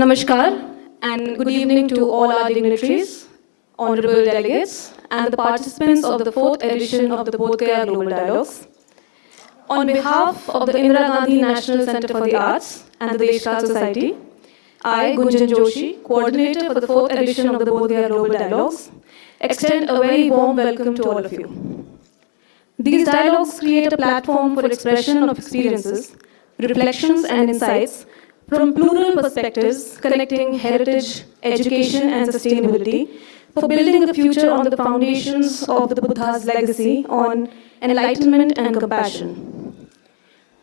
Namaskar and good evening to all our dignitaries, honorable delegates, and the participants of the 4th edition of the Bodh Gaya Global Dialogues. On behalf of the Indira Gandhi National Center for the Arts and the Deshrat Society, I, Gunjan Joshi, coordinator for the 4th edition of the Bodh Gaya Global Dialogues, extend a very warm welcome to all of you. These dialogues create a platform for expression of experiences, reflections, and insights from plural perspectives connecting heritage, education, and sustainability for building a future on the foundations of the Buddha's legacy on enlightenment and compassion.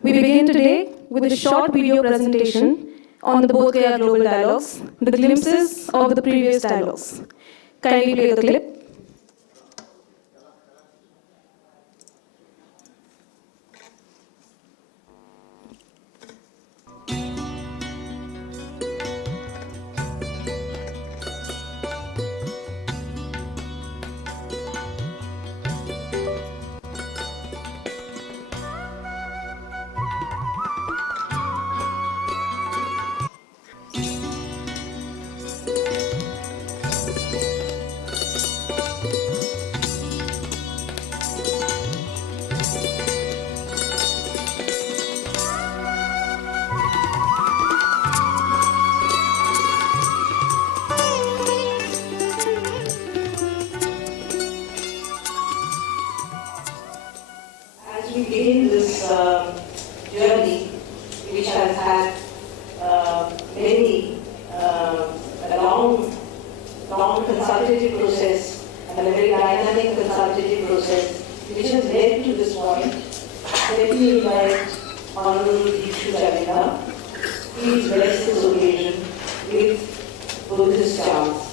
We begin today with a short video presentation on the Bodh Gaya Global Dialogues, the glimpses of the previous dialogues. Kindly play the clip. We begin this journey, which has had a long consultative process and a very dynamic consultative process, which has led to this point. Let me invite Honorable Bhikshu Chavita. Please bless this occasion with Buddhist chants.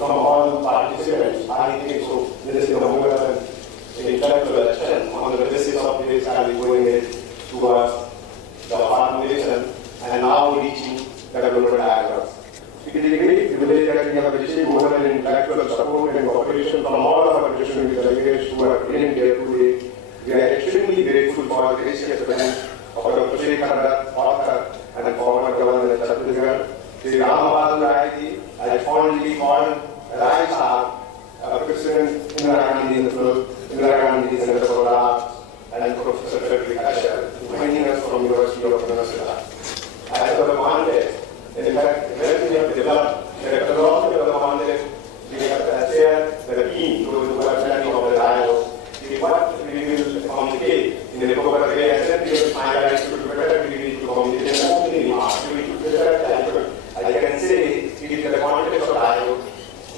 From all participants, I think so. This is an intellectual action on the basis of this and going it towards the formulation and now reaching the global dialogues. It is a great privilege that we have received moral and intellectual support and cooperation from all of our traditional delegates who are present here today. We are extremely grateful for the gracious presence of Dr. Shekhar, author and former governor of Chhattisgarh, Sri Ramabhadan Rai, as fondly called Rai Sahab, President Indira Gandhi Center for Arts, and Professor Frederick Asher, joining us from University of Minnesota. As for the context, in fact, when we have developed the methodology of the context, we have shared the theme to the understanding of the dialogue. What we will communicate in the proper way, and then we will finalize to better we to communicate in opening remarks. We will better I can say it is in the context of dialogue.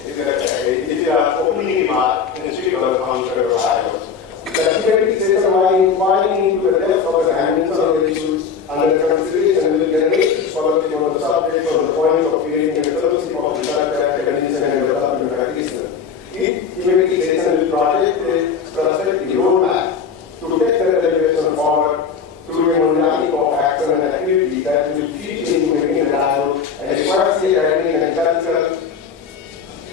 It is an opening remark in the spirit of the concept of dialogue. The activity says by inquiring into the depth of the dimensions of the issues and the consideration will generate scholarship on the subject from the point of creating a fellowship of intellectual academician and development practitioner. Each community session will project a specific roadmap to take the revelation forward through a modality of action and activity that will feed into making a dialogue and requires the academic and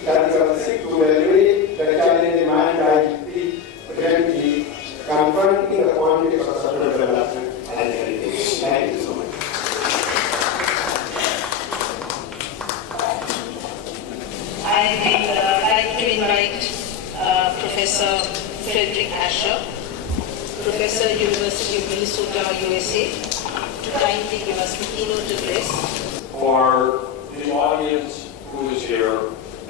cultural seek to elevate the challenge in mind identity, presently confronting the context of social development and heritage. Thank you so much. I would like to invite Professor Frederick Asher, Professor, University of Minnesota, USA, to to kindly give us the keynote address. For the audience who is here,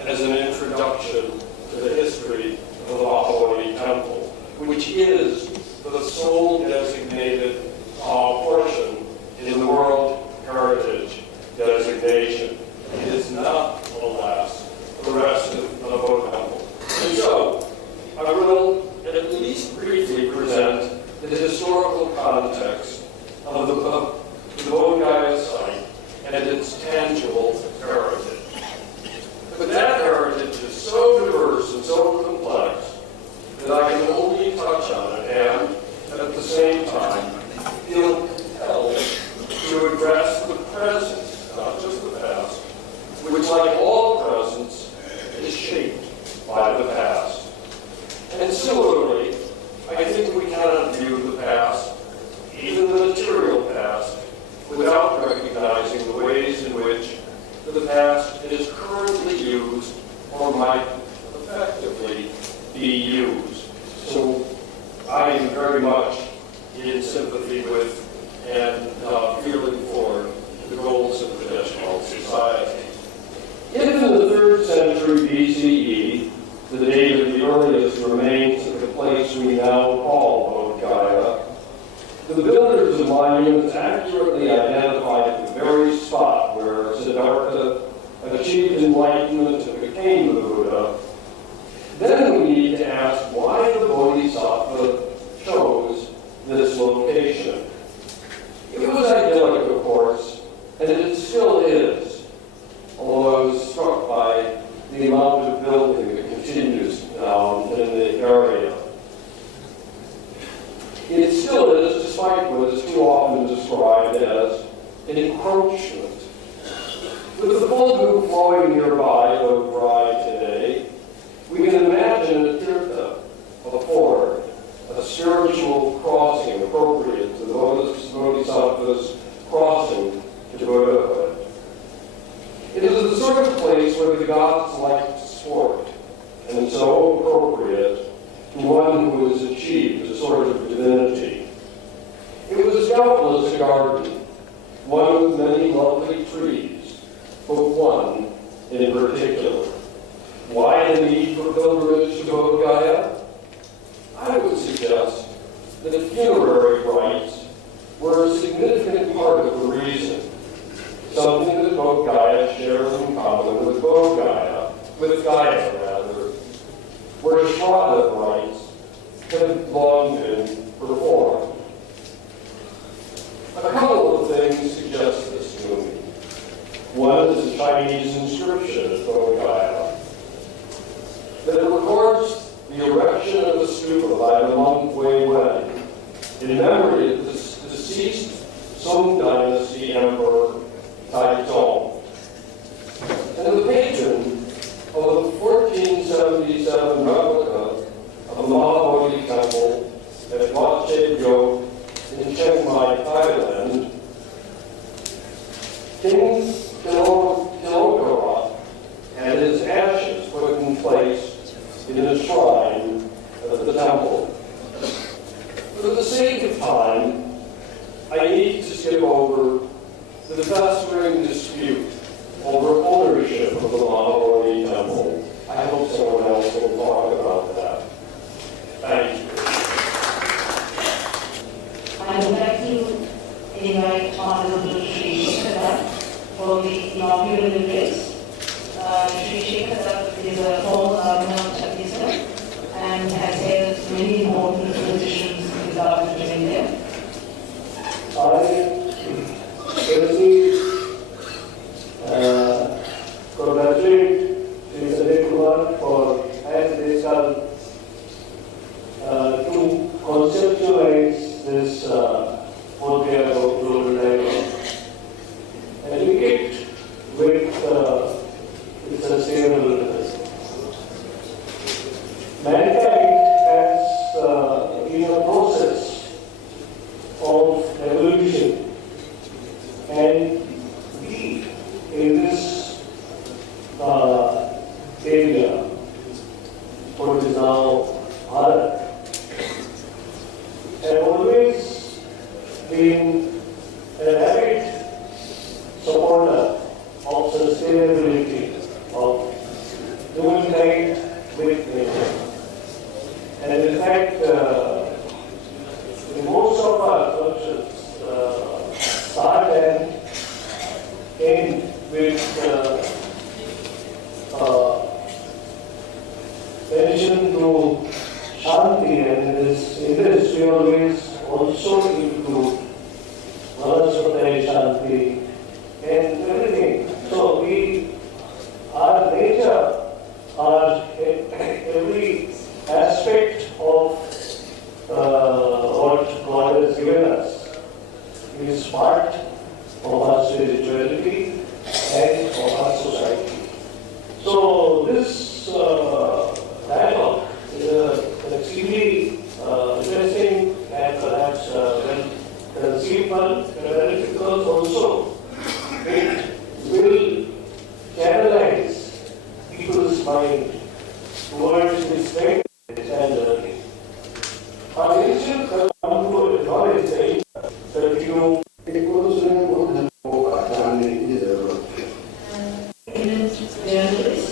as an introduction to the history of the Mahabodhi Temple, which is the sole designated portion in the World Heritage designation. It is not, alas, the rest of the Bodhi Temple. And so, I will at least briefly present the historical context of the Bodh Gaya site and its tangible heritage. But that heritage is so diverse and so complex that I can only touch on it and, at the same time, feel compelled to address the present, not just the past, which, like all presents, is shaped by the past. And similarly, I think we cannot view the past, even the material past, without recognizing the ways in which the past is currently used or might effectively be used. So I am very much in sympathy with and feeling for the goals of traditional society. If in the 3rd century BCE, the date of the earliest remains of the place we now call Bodh Gaya, the builders of monuments accurately identified the very spot where Siddhartha achieved enlightenment and became the Buddha. Then we need to ask why the Bodhisattva chose this location. It was idyllic, of course, and it still is, although I was struck by the amount of building that continues now in the area. It still is, despite what is too often described as an encroachment. With the Bulgu flowing nearby, though dry today, we can imagine a tirtha, a ford, a spiritual crossing appropriate to the Bodhisattva's crossing to Buddhahood. It is the sort of place where the gods like to sport, and so appropriate to one who has achieved a sort of divinity. It was doubtless a garden, one with many lovely trees, but one in particular. Why the need for pilgrimage to Bodh Gaya? I would suggest that funerary rites were a significant part of the reason, something that Bodh Gaya shares in common with Bodh Gaya, with Gaya rather, where Shraddha rites have long been performed. A couple of things suggest this to me. One is a Chinese inscription at Bodh Gaya that records the erection of the stupa by the monk Wei Wen in memory of the deceased Song Dynasty Emperor Taizong, and the patron of the 1477 replica of the Mahabodhi Temple at Wat Che Pyo in Chiang Mai, Thailand, King Tilokara had his ashes put in place in a shrine at the temple. For the sake of time, I need to skip over the festering dispute over ownership of the Mahabodhi Temple. I hope someone else will talk about that. Thank you. I would like to invite Honorable Sri Shekhar for the inaugural address. Sri Shekhar is a former governor of Chhattisgarh and has held many important positions in the government of India. I really congratulate Sri Sanjay Kumar for as they start to conceptualize this Bodh global dialogue and link it with its sustainability. Mankind has been a process of evolution, and we in this area, what is now Bharat, have always been an fact, most of our cultures start and end with mention to Shanti, and in this we always also include Manasvataya Shanti and everything. So our nature, every aspect of what God has given us is part of our spirituality and of our society. So this dialogue is extremely interesting and perhaps well conceived, because also it will channelize people's mind towards this very and learning. Our ancient come to acknowledge that you journalist,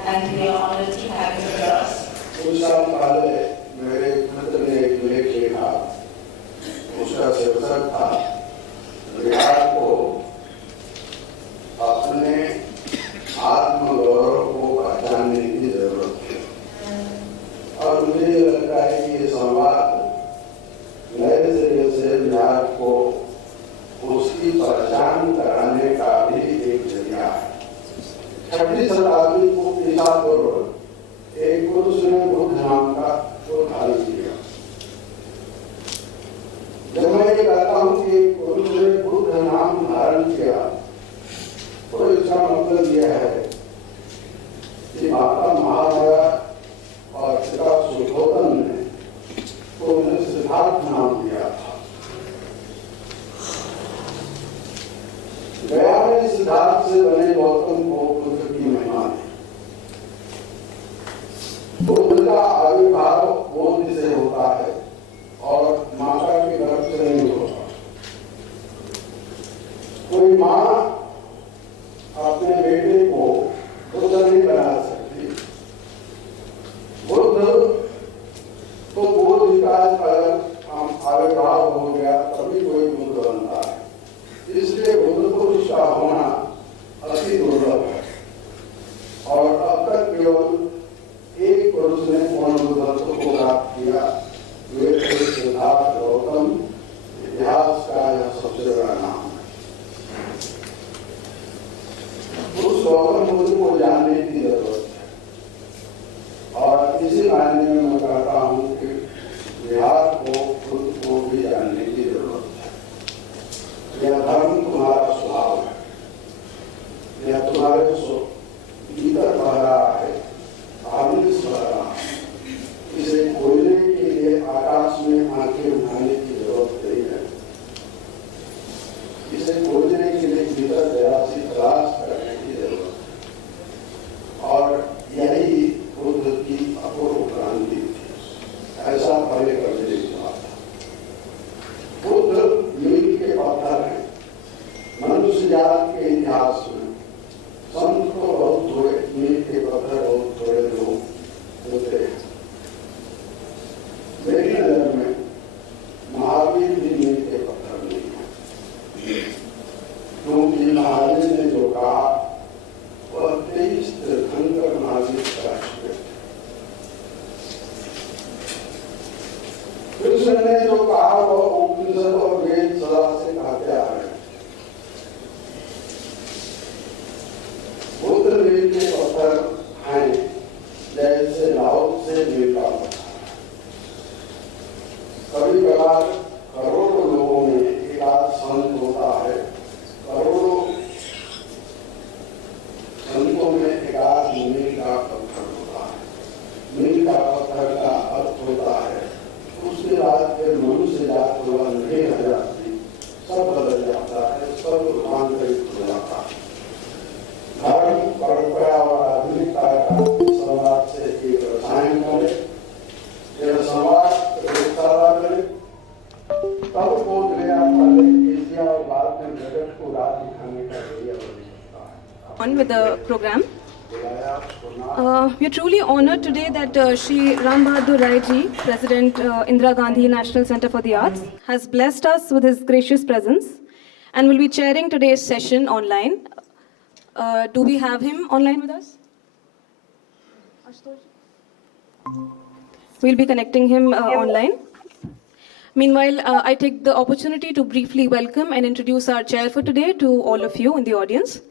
and we are honored to have you with us. कुछ साल पहले मेरे मित्र ने एक लेख लिखा, उसका शीर्षक था बिहार को अपने आत्मगौरव को पहचानने की जरूरत है। और मुझे लगता है कि ये संवाद नए सिरे से बिहार को उसकी पहचान कराने का भी एक जरिया है। 6वीं शताब्दी को ईसा पूर्व एक पुरुष ने बुद्ध नाम का धारण किया। जब मैं ये कहता हूँ कि एक पुरुष ने बुद्ध नाम धारण किया, तो इसका मतलब यह है कि माता महामाया और पिता सुधोधन ने तो उन्हें सिद्धार्थ नाम दिया था। गया में सिद्धार्थ से बने गौतम को बुद्ध की महिमा दी। बुद्ध का आविर्भाव बोध से होता है और माता के गर्भ से नहीं होता। कोई माँ अपने बेटे को बुद्ध नहीं बना सकती। बुद्ध तो बोध विकास पर आविर्भाव हो गया तभी कोई बुद्ध बनता है। इसलिए बुद्ध पुरुष का होना अति दुर्लभ है। और अब तक केवल एक पुरुष ने पूर्ण बुद्धत्व को प्राप्त किया, वे थे सिद्धार्थ गौतम। इतिहास का यह सबसे बड़ा नाम है। उस गौतम बुद्ध को जानने की जरूरत है। और इसी मायने में मैं कहता हूँ कि बिहार को खुद को भी जानने की जरूरत है। यह धर्म तुम्हारा स्वभाव है, यह तुम्हारे भीतर बह रहा है, आमिष बह रहा है। इसे खोजने के लिए आकाश में आंखें उठाने की जरूरत नहीं है। इसे खोजने के लिए भीतर जरा सी तलाश करने की जरूरत है। और यही बुद्ध की अपूर्व क्रांति थी। ऐसा पहले कभी नहीं हुआ था। बुद्ध मील के पत्थर हैं। मनुष्य जात के इतिहास में संत को बहुत थोड़े, मील के पत्थर बहुत थोड़े लोग होते हैं। मेरी नजर में महावीर भी मील के पत्थर नहीं है, क्योंकि महावीर ने जो कहा वह 23 तीर्थंकर महावीर राष्ट्र थे। कृष्ण ने जो कहा वह उपनिषद और वेद सदा से कहते आ रहे हैं। बुद्ध मील के पत्थर हैं जैसे लाओस से मील का पत्थर। कभी कभार करोड़ों लोगों में एक आध संत होता है, करोड़ों संतों में एक आध मील का पत्थर होता है। मील का पत्थर का अर्थ होता है उसके बाद फिर मनुष्य जात हुआ नहीं रह जाती, सब बदल जाता है, सब रूपांतरित हो जाता है। धर्म, परंपरा और आधुनिकता का संवाद से एक रसायन बने, यह संवाद रोगशाला बने, तब बोध गया पहले एशिया और बाद में जगत को राह दिखाने का जरिया बन सकता है। On with the program. बुलाया We are truly honored today that Shri Ram Bahadur Rai Ji, President Indira Gandhi National Center for the Arts, has blessed us with his gracious presence and will be chairing today's session online. Do we have him online with us? We'll be connecting him online. Meanwhile, I take the opportunity to briefly welcome and introduce our chair for today to all of you in the audience.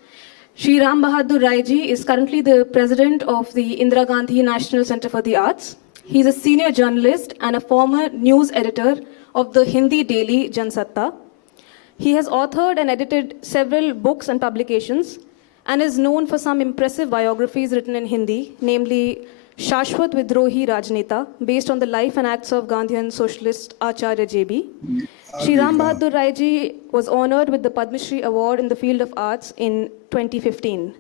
Shri Ram Bahadur Rai Ji is currently the president of the Indira Gandhi National Center for the Arts. He is a senior journalist and a former news editor of the Hindi daily Jansatta. He has authored and edited several books and publications and is known for some impressive biographies written in Hindi, namely Shashwat Vidrohi Rajneta, based on the life and acts of Gandhian socialist Acharya JB. Shri Ram Bahadur Rai Ji was honored with the Padma Shri Award in the field of arts in 2015.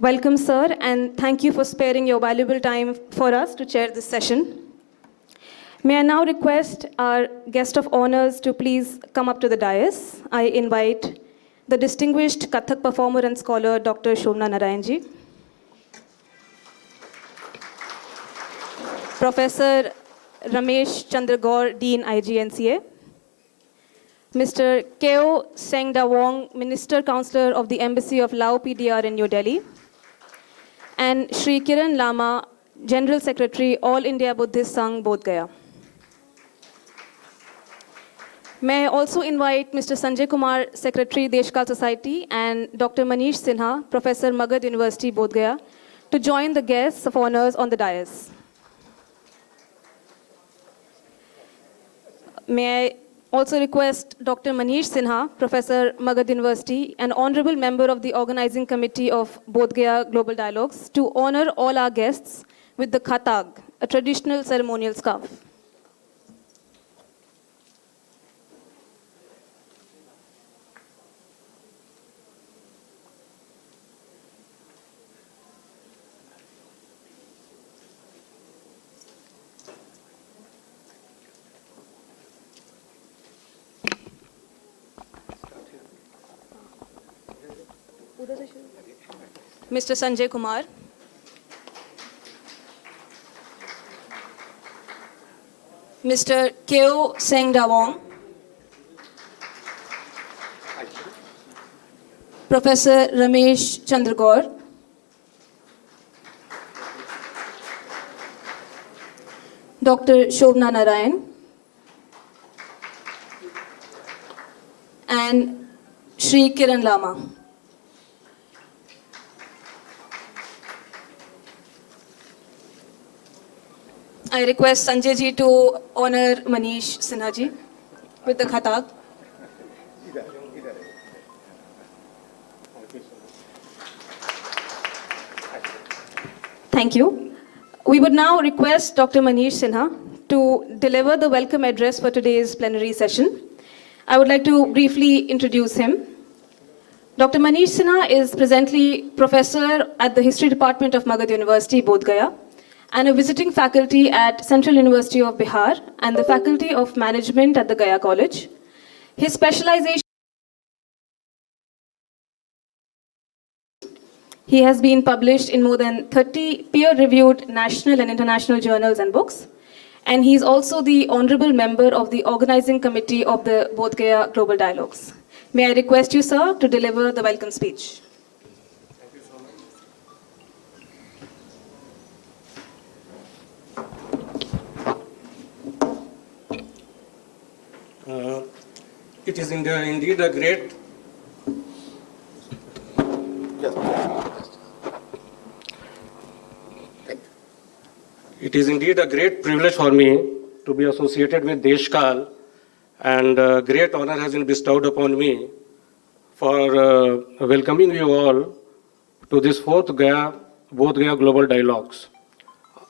Welcome, sir, and thank you for sparing your valuable time for us to chair this session. May I now request our guest of honors to please come up to the dais. I invite the distinguished Kathak performer and scholar, Dr. Shobna Narayan Ji. Professor Ramesh Chandra Gaur, Dean IGNCA. Mr. Keo Sengda Wong, Minister Counselor of the Embassy of Laos PDR in New Delhi. And Sri Kiran Lama, General Secretary, All India Buddhist Sangh, Bodh Gaya. May I also invite Mr. Sanjay Kumar, Secretary, Deshkal Society, and Dr. Manish Sinha, Professor, Magad University, Bodh Gaya, to join the guests of honors on the dais. May I also request Dr. Manish Sinha, Professor, Magad University, an honorable member of the organizing committee of Bodh Gaya Global Dialogues, to honor all our guests with the khatag, a traditional ceremonial scarf. Mr. Sanjay Kumar. Mr. Keo Sengda Wong. Professor Ramesh Chandra Gaur. Dr. Shobna Narayan. And Sri Kiran Lama. I request Sanjay ji to honor Manish Sinha ji with the khatag. Thank you. We would now request Dr. Manish Sinha to deliver the welcome address for today's plenary session. I would like to briefly introduce him. Dr. Manish Sinha is presently professor at the History Department of Magad University, Bodh Gaya, and a visiting faculty at Central University of Bihar and the Faculty of Management at the Gaya College. His specialization, he has been published in more than 30 peer-reviewed national and international journals and books, and he is also the honorable member of the organizing committee of the Bodh Gaya Global Dialogues. May I request you, sir, to deliver the welcome speech. It is indeed a great It is indeed a great privilege for me to be associated with Deshkal, and great honor has been bestowed upon me for welcoming you all to this fourth Bodh Gaya Global Dialogues.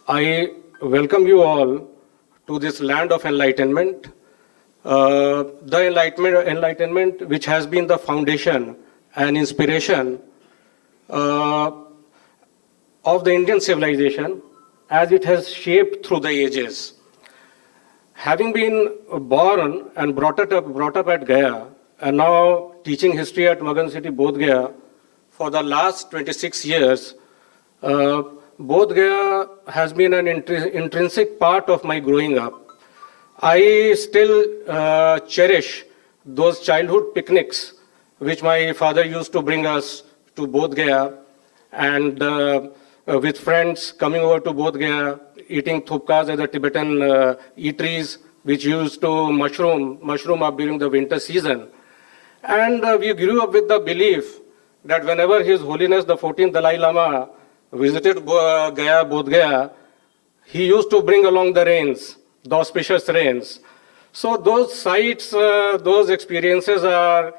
I welcome you all to this land of enlightenment, the enlightenment which has been the foundation and inspiration of the Indian civilization as it has shaped through the ages. Having been born and brought up at Gaya, and now teaching history at Magan City, Bodh Gaya, for the last 26 years, Bodh Gaya has been an intrinsic part of my growing up. I still cherish those childhood picnics which my father used to bring us to Bodh Gaya, and with friends coming over to Bodh Gaya, eating thupkas at the Tibetan eateries, which used to mushroom up during the winter season. And we grew up with the belief that whenever His Holiness the 14th Dalai Lama visited Bodh Gaya, he used to bring along the rains, the auspicious rains. So those sights, those experiences are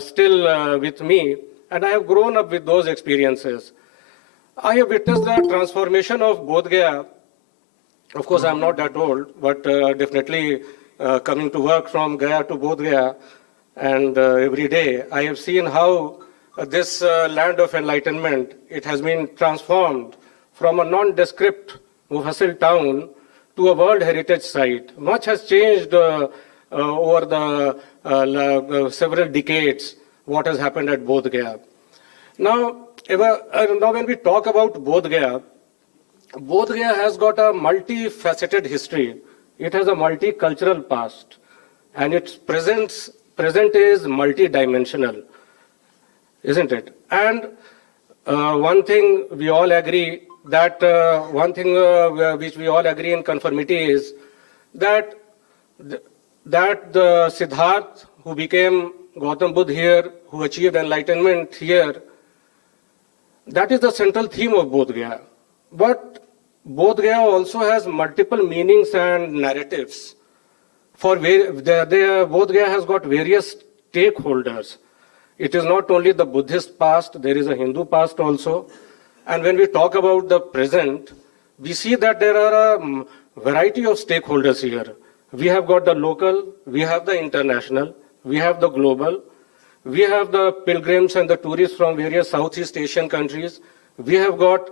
still with me, and I have grown up with those experiences. I have witnessed the transformation of Bodh Gaya. Of course, I'm not that old, but definitely coming to work from Gaya to Bodh Gaya, and every day I have seen how this land of enlightenment, it has been transformed from a nondescript Mufassil town to a World Heritage Site. Much has changed over the several decades, what has happened at Bodh Gaya. Now, when we talk about Bodh Gaya has got a multifaceted history. It has a multicultural past, and its present is multidimensional, isn't it? And one thing we all agree that which we all agree in conformity is that the Siddhartha, who became Gautam Buddha here, who achieved enlightenment here, that is the central theme of Bodh Gaya. But Bodh Gaya also has multiple meanings and narratives. Bodh Gaya has got various stakeholders. It is not only the Buddhist past, there is a Hindu past also. And when we talk about the present, we see that there are a variety of stakeholders here. We have got the local, we have the international, we have the global, we have the pilgrims and the tourists from various Southeast Asian countries, we have got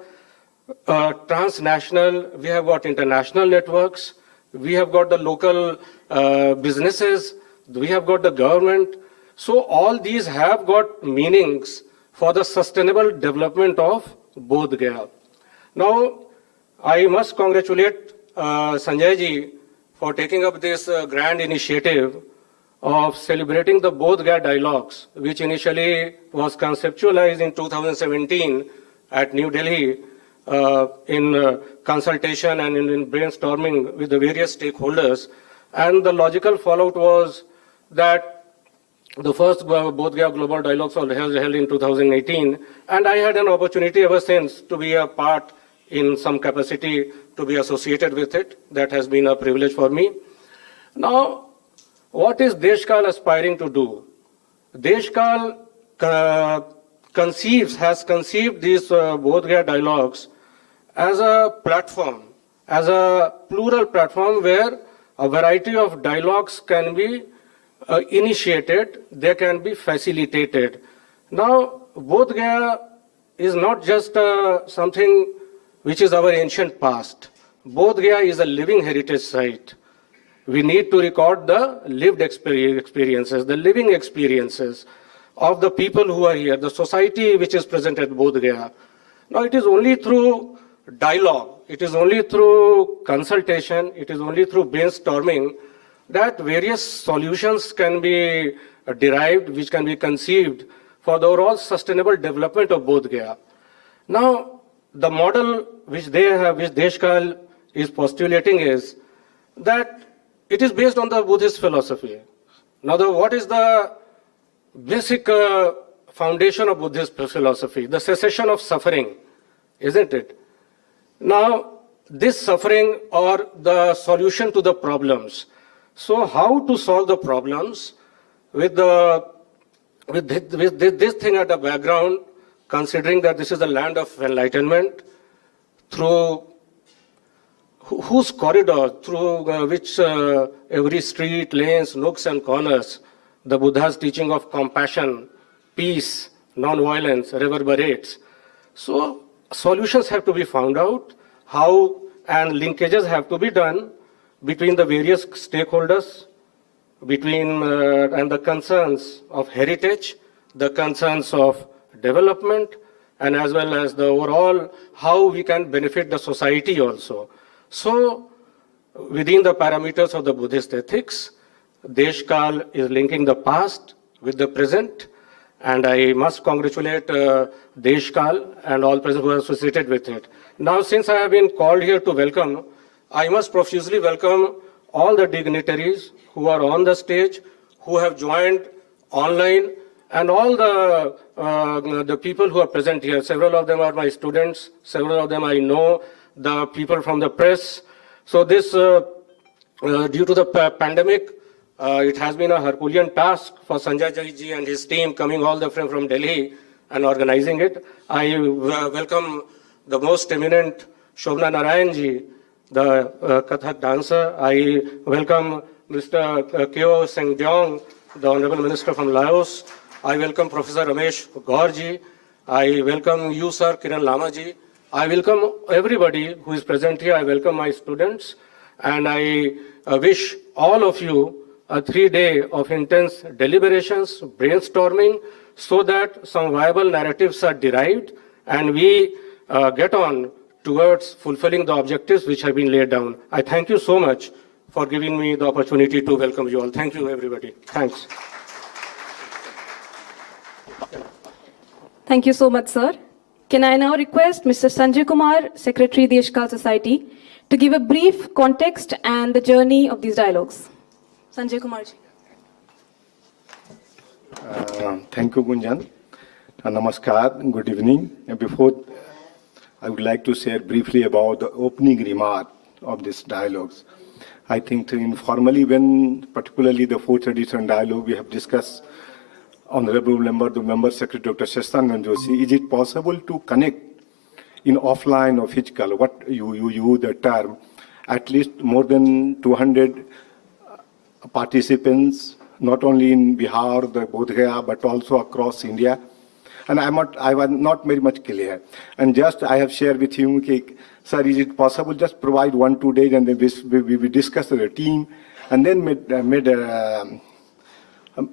transnational, we have got international networks, we have got the local businesses, we have got the government. So all these have got meanings for the sustainable development of Bodh Gaya. Now, I must congratulate Sanjay ji for taking up this grand initiative of celebrating the Bodh Gaya dialogues, which initially was conceptualized in 2017 at New Delhi in consultation and in brainstorming with the various stakeholders. And the logical fallout was that the first Bodh Gaya Global Dialogues was held in 2018, and I had an opportunity ever since to be a part in some capacity to be associated with it. That has been a privilege for me. Now, what is Deshkal aspiring to do? Deshkal has conceived these Bodh Gaya Dialogues as a platform, as a plural platform where a variety of dialogues can be initiated, they can be facilitated. Now, Bodh Gaya is not just something which is our ancient past. Bodh Gaya is a living heritage site. We need to record the lived experiences, the living experiences of the people who are here, the society which is present at Bodh Gaya. Now, it is only through dialogue, it is only through consultation, it is only through brainstorming that various solutions can be derived, which can be conceived for the overall sustainable development of Bodh Gaya. Now, the model which Deshkal is postulating is that it is based on the Buddhist philosophy. Now, what is the basic foundation of Buddhist philosophy? The cessation of suffering, isn't it? Now, this suffering or the solution to the problems. So how to solve the problems with this thing at the background, considering that this is a land of enlightenment, through whose corridor, through which every street, lanes, nooks and corners, the Buddha's teaching of compassion, peace, non-violence reverberates. So solutions have to be found out, how and linkages have to be done between the various stakeholders, and the concerns of heritage, the concerns of development, and as well as the overall how we can benefit the society also. So within the parameters of the Buddhist ethics, Deshkal is linking the past with the present, and I must congratulate Deshkal and all present who are associated with it. Now, since I have been called here to welcome, I must profusely welcome all the dignitaries who are on the stage, who have joined online, and all the people who are present here. Several of them are my students, several of them I know, the people from the press. So this, due to the pandemic, it has been a Herculean task for Sanjay ji and his team coming all the way from Delhi and organizing it. I welcome the most eminent Shobna Narayan ji, the Kathak dancer. I welcome Mr. Kyo Seng Jong, the Honorable Minister from Laos. I welcome Professor Ramesh Gaurji. I welcome you, sir, Kiran Lamaji. I welcome everybody who is present here. I welcome my students. And I wish all of you a 3-day of intense deliberations, brainstorming, so that some viable narratives are derived and we get on towards fulfilling the objectives which have been laid down. I thank you so much for giving me the opportunity to welcome you all. Thank you, everybody. Thanks. Thank you so much, sir. Can I now request Mr. Sanjay Kumar, Secretary, Deshkal Society, to give a brief context and the journey of these dialogues. Sanjay Kumar ji. Thank you, Gunjan. Namaskar, good evening. Before, I would like to share briefly about the opening remark of this dialogues. I think informally, when particularly the fourth edition dialogue, we have discussed, Honorable Member, the Member Secretary Dr. Shashanand Joshi, is it possible to connect in offline or physical, what you use the term, at least more than 200 participants, not only in Bihar, the Bodh Gaya, but also across India. And I was not very much clear. And just I have shared with him, sir, is it possible just provide 1-2 days and then we discuss as a team and then made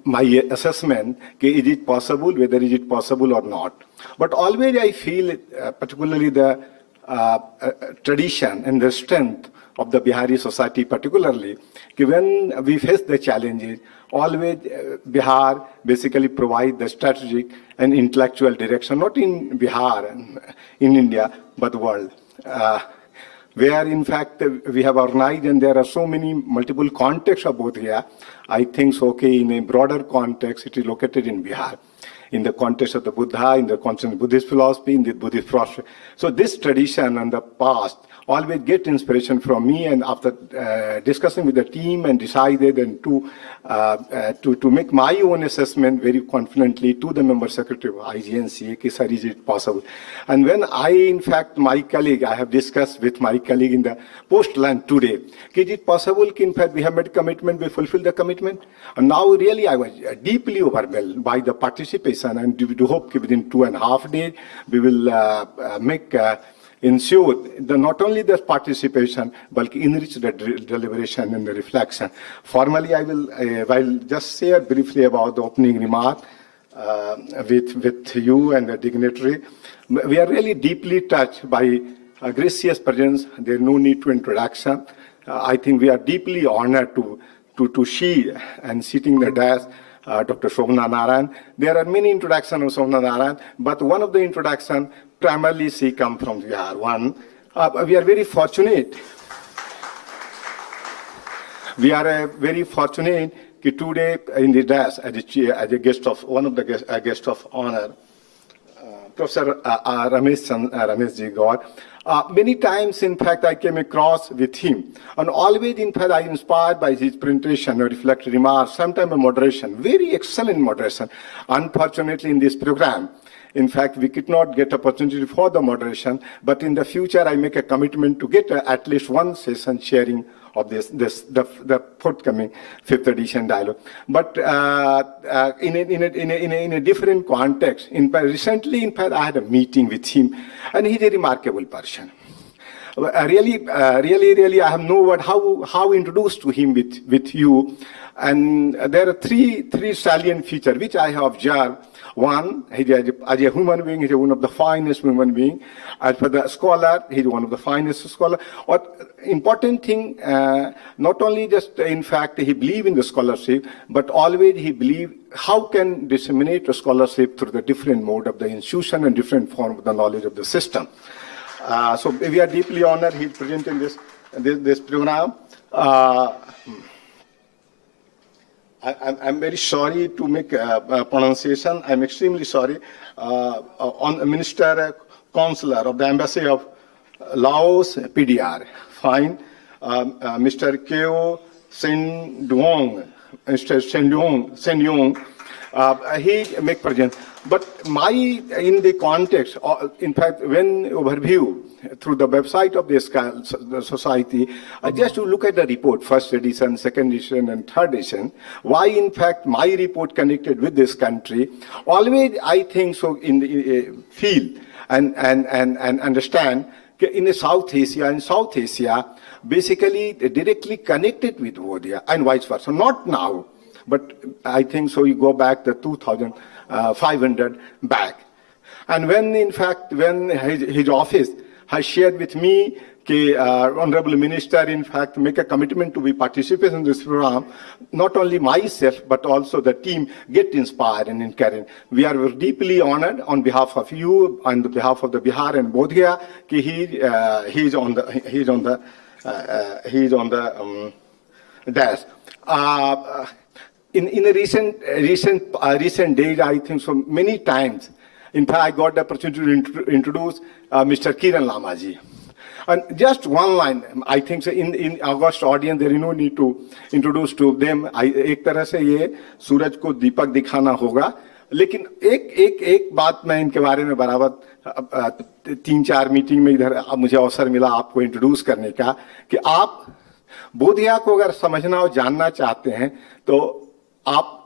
my assessment, is it possible, whether is it possible or not. But always I feel, particularly the tradition and the strength of the Bihari society particularly, when we face the challenges, always Bihar basically provide the strategic and intellectual direction, not in Bihar, in India, but the world. Where in fact we have organized and there are so many multiple contexts of both here. I think so, okay, in a broader context, it is located in Bihar. In the context of the Buddha, in the context of Buddhist philosophy, in the Buddhist philosophy. So this tradition and the past always get inspiration from me, and after discussing with the team and decided and to make my own assessment very confidently to the member secretary of IGNCA, sir, is it possible? And when in fact, my colleague, I have discussed with my colleague in the post-land today, is it possible, in fact, we have made commitment, we fulfill the commitment? And now really I was deeply overwhelmed by the participation, and we do hope within 2.5 days, we will ensure not only the participation, but enrich the deliberation and the reflection. Formally, I will just share briefly about the opening remark with you and the dignitary. We are really deeply touched by gracious presence. There is no need to introduction. I think we are deeply honored to see and sitting the desk Dr. Shobna Narayan. There are many introductions of Shobna Narayan, but one of the introductions primarily she comes from Bihar. One, we are very fortunate. We are very fortunate today in the desk as a guest of one of the guest of honor, Professor Ramesh Ji Gaur. Many times, in fact, I came across with him, and always, in fact, I inspired by his presentation or reflective remarks, sometimes a moderation, very excellent moderation. Unfortunately, in this program, in fact, we could not get opportunity for the moderation, but in the future, I make a commitment to get at least one session sharing of the forthcoming 5th edition dialogue. But in a different context, recently, in fact, I had a meeting with him, and he's a remarkable person. Really, I have no word how introduced to him with you. And there are three salient features which I have observed. One, as a human being, he's one of the finest human beings. As for the scholar, he's one of the finest scholars. What important thing, not only just in fact he believe in the scholarship, but always he believe how can disseminate the scholarship through the different mode of the institution and different form of the knowledge of the system. So we are deeply honored he's presenting this program. I'm very sorry to make a pronunciation. I'm extremely sorry. On Minister Consular of the Embassy of Laos, PDR, fine. Mr. Keo Sen Duong, Mr. Sen Duong, he make present. But in the context, in fact, when overview through the website of the society, just to look at the report, first edition, second edition, and third edition, why in fact my report connected with this country, always I think so in the feel and understand in South Asia, basically directly connected with Bodhya and vice versa. Not now, but I think so you go back to 2,500 back. And when in fact, when his office has shared with me, Honorable Minister, in fact, make a commitment to be participant in this program, not only myself, but also the team get inspired and encouraged. We are deeply honored on behalf of you, on behalf of the Bihar and Bodhya, he is on the dash. In a recent days, I think so many times, in fact, I got the opportunity to introduce Mr. Kiran Lamaji. And just one line, I think so in August audience, there is no need to introduce to them. एक तरह से ये सूरज को दीपक दिखाना होगा, लेकिन एक बात मैं इनके बारे में बराबर 3-4 मीटिंग में इधर मुझे अवसर मिला आपको इंट्रोड्यूस करने का, कि आप बोधिया को अगर समझना और जानना चाहते हैं तो आप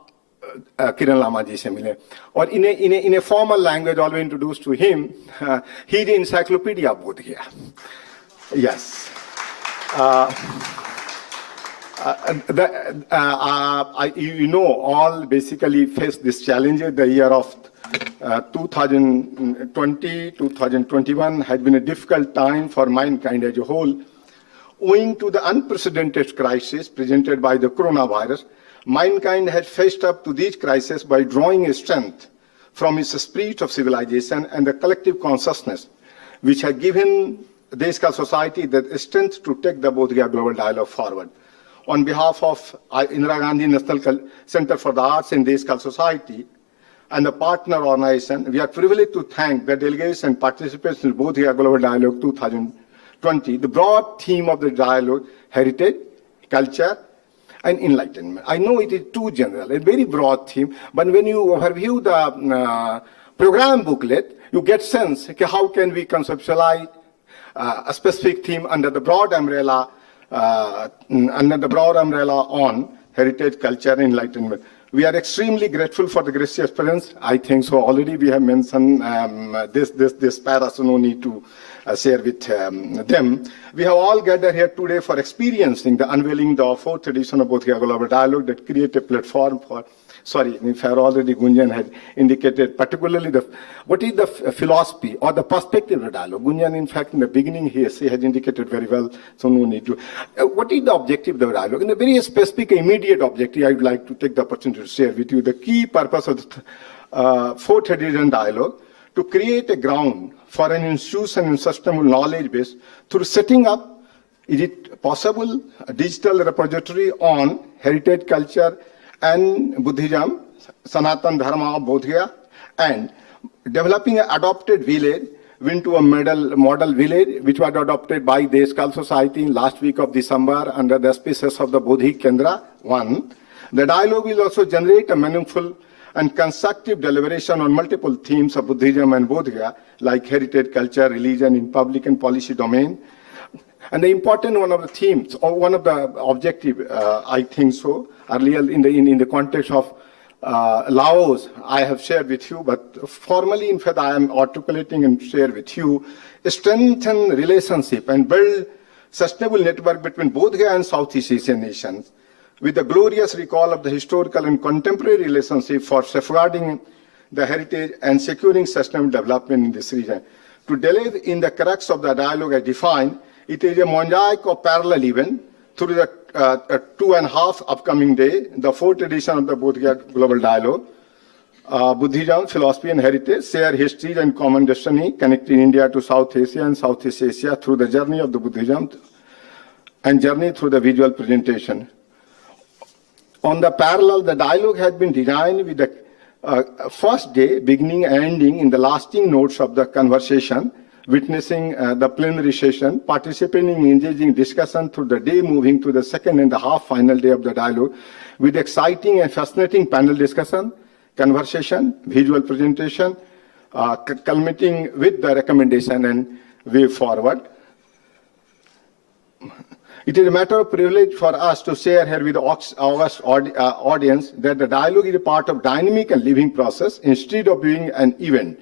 Kiran Lamaji से मिले. और in a formal language, always introduced to him, he is the encyclopedia of Bodhya. Yes. You know, all basically faced this challenge. The year of 2020, 2021 had been a difficult time for mankind as a whole. Owing to the unprecedented crisis presented by the coronavirus, mankind has faced up to these crises by drawing a strength from its spirit of civilization and the collective consciousness, which has given Deshkal society the strength to take the Bodhgaya Global Dialogue forward. On behalf of Indira Gandhi National Center for the Arts in Deshkal society and the partner organization, we are privileged to thank the delegates and participants in Bodhgaya Global Dialogue 2020. The broad theme of the dialogue, heritage, culture, and enlightenment. I know it is too general, a very broad theme, but when you overview the program booklet, you get sense how can we conceptualize a specific theme under the broad umbrella on heritage, culture, and enlightenment. We are extremely grateful for the gracious presence. I think so. Already we have mentioned this para, so no need to share with them. We have all gathered here today for experiencing the unveiling the fourth edition of Bodhgaya Global Dialogue that create a platform for. Sorry, in fact, already Gunjan had indicated particularly what is the philosophy or the perspective of the dialogue. Gunjan, in fact, in the beginning, he has indicated very well, so no need to. What is the objective of the dialogue? In a very specific, immediate objective, I would like to take the opportunity to share with you the key purpose of the fourth edition dialogue, to create a ground for an institution and sustainable knowledge base through setting up, is it possible, a digital repository on heritage, culture, and Buddhism, Sanatan Dharma of Bodhgaya, and developing an adopted village into a model village, which was adopted by Deshkal Society in last week of December under the auspices of the Bodhi Kendra 1. The dialogue will also generate a meaningful and constructive deliberation on multiple themes of Buddhism and Bodhgaya, like heritage, culture, religion in public and policy domain. And the important one of the themes, or one of the objective, I think so, earlier in the context of Laos, I have shared with you, but formally, in fact, I am articulating and share with you, strengthen relationship and build sustainable network between Bodhgaya and Southeast Asian nations, with the glorious recall of the historical and contemporary relationship for safeguarding the heritage and securing sustainable development in this region. To delve in the crux of the dialogue I defined, it is a mosaic of parallel events through the 2.5 upcoming day, the 4th edition of the Bodhgaya Global Dialogue. Buddhism, philosophy and heritage share histories and common destiny, connecting India to South Asia and Southeast Asia through the journey of the Buddhism and journey through the visual presentation. On the parallel, the dialogue has been designed with the first day beginning and ending in the lasting notes of the conversation, witnessing the plenary session, participating in engaging discussion through the day, moving to the second and the half final day of the dialogue, with exciting and fascinating panel discussion, conversation, visual presentation, culminating with the recommendation and way forward. It is a matter of privilege for us to share here with the august audience that the dialogue is a part of dynamic and living process instead of being an event.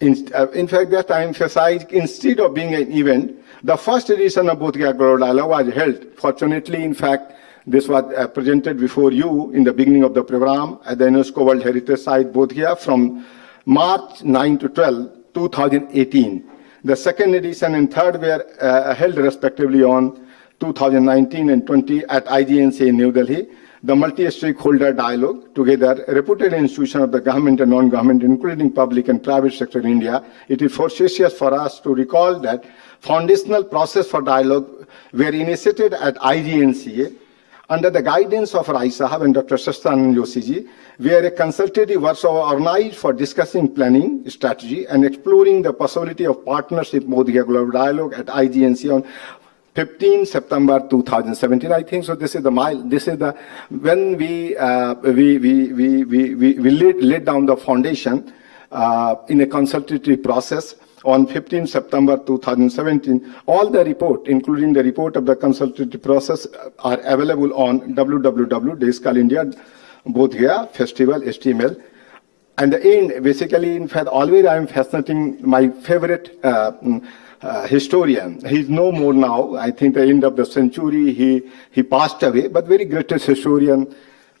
In fact, that I emphasize, instead of being an event, the first edition of Bodhgaya Global Dialogue was held. Fortunately, in fact, this was presented before you in the beginning of the program at the Unesco World Heritage Site Bodhgaya from March 9 to 12, 2018. The second edition and third were held respectively on 2019 and 20 at IGNC in New Delhi. The multi-stakeholder dialogue, together a reputed institution of the government and non-government, including public and private sector in India, it is fortuitous for us to recall that foundational process for dialogue were initiated at IGNCA under the guidance of Rai Sahab and Dr. Sastanand Joshi ji, where a consultative workshop was organized for discussing planning strategy and exploring the possibility of partnership Bodhgaya Global Dialogue at IGNC on 15 September 2017, I think. So this is when we laid down the foundation in a consultative process on 15 September 2017. All the report, including the report of the consultative process, are available on www.Deskal India Bodhgaya Festival HTML. And the end, basically, in fact, always I am fascinating my favorite historian. He's no more now. I think the end of the century he passed away, but very greatest historian.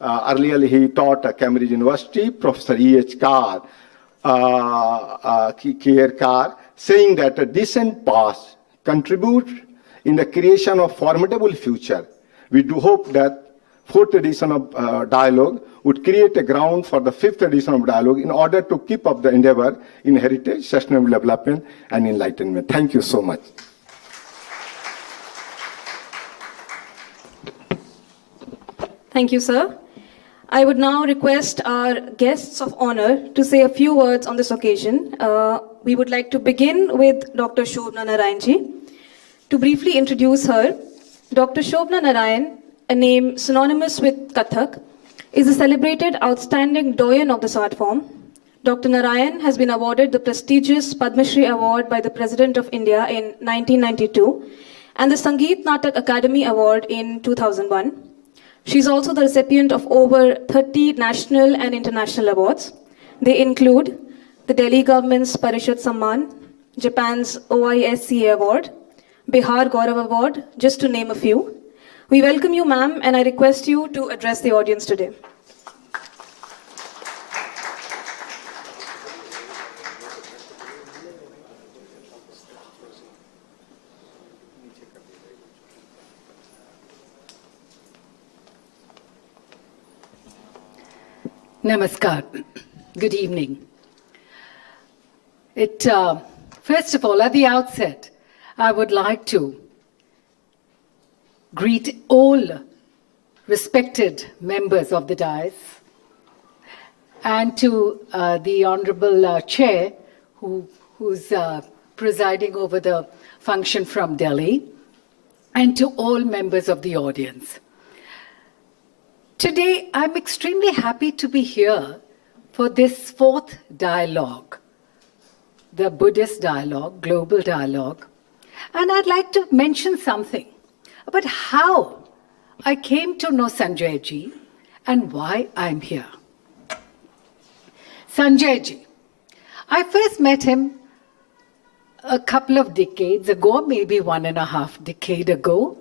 Earlier he taught at Cambridge University, Professor E.H. Carr, saying that a decent past contributes in the creation of formidable future. We do hope that 4th edition of Dialogue would create a ground for the 5th edition of Dialogue in order to keep up the endeavor in heritage, sustainable development, and enlightenment. Thank you so much. Thank you, sir. I would now request our guests of honor to say a few words on this occasion. We would like to begin with Dr. Shobna Narayanji. To briefly introduce her, Dr. Shobna Narayan, a name synonymous with Kathak, is a celebrated outstanding doyen of this art form. Dr. Narayan has been awarded the prestigious Padma Shri Award by the President of India in 1992 and the Sangeet Natak Academy Award in 2001. She is also the recipient of over 30 national and international awards. They include the Delhi government's Parishad Samman, Japan's OISCA Award, Bihar Gaurav Award, just to name a few. We welcome you, ma'am, and I request you to address the audience today. Namaskar. Good evening. First of all, at the outset, I would like to greet all respected members of the dais and to the Honorable Chair who's presiding over the function from Delhi, and to all members of the audience. Today, I'm extremely happy to be here for this 4th dialogue, the Buddhist dialogue, global dialogue. And I'd like to mention something about how I came to know Sanjay ji and why I'm here. Sanjay ji. I first met him a couple of decades ago, maybe 1.5 decades ago.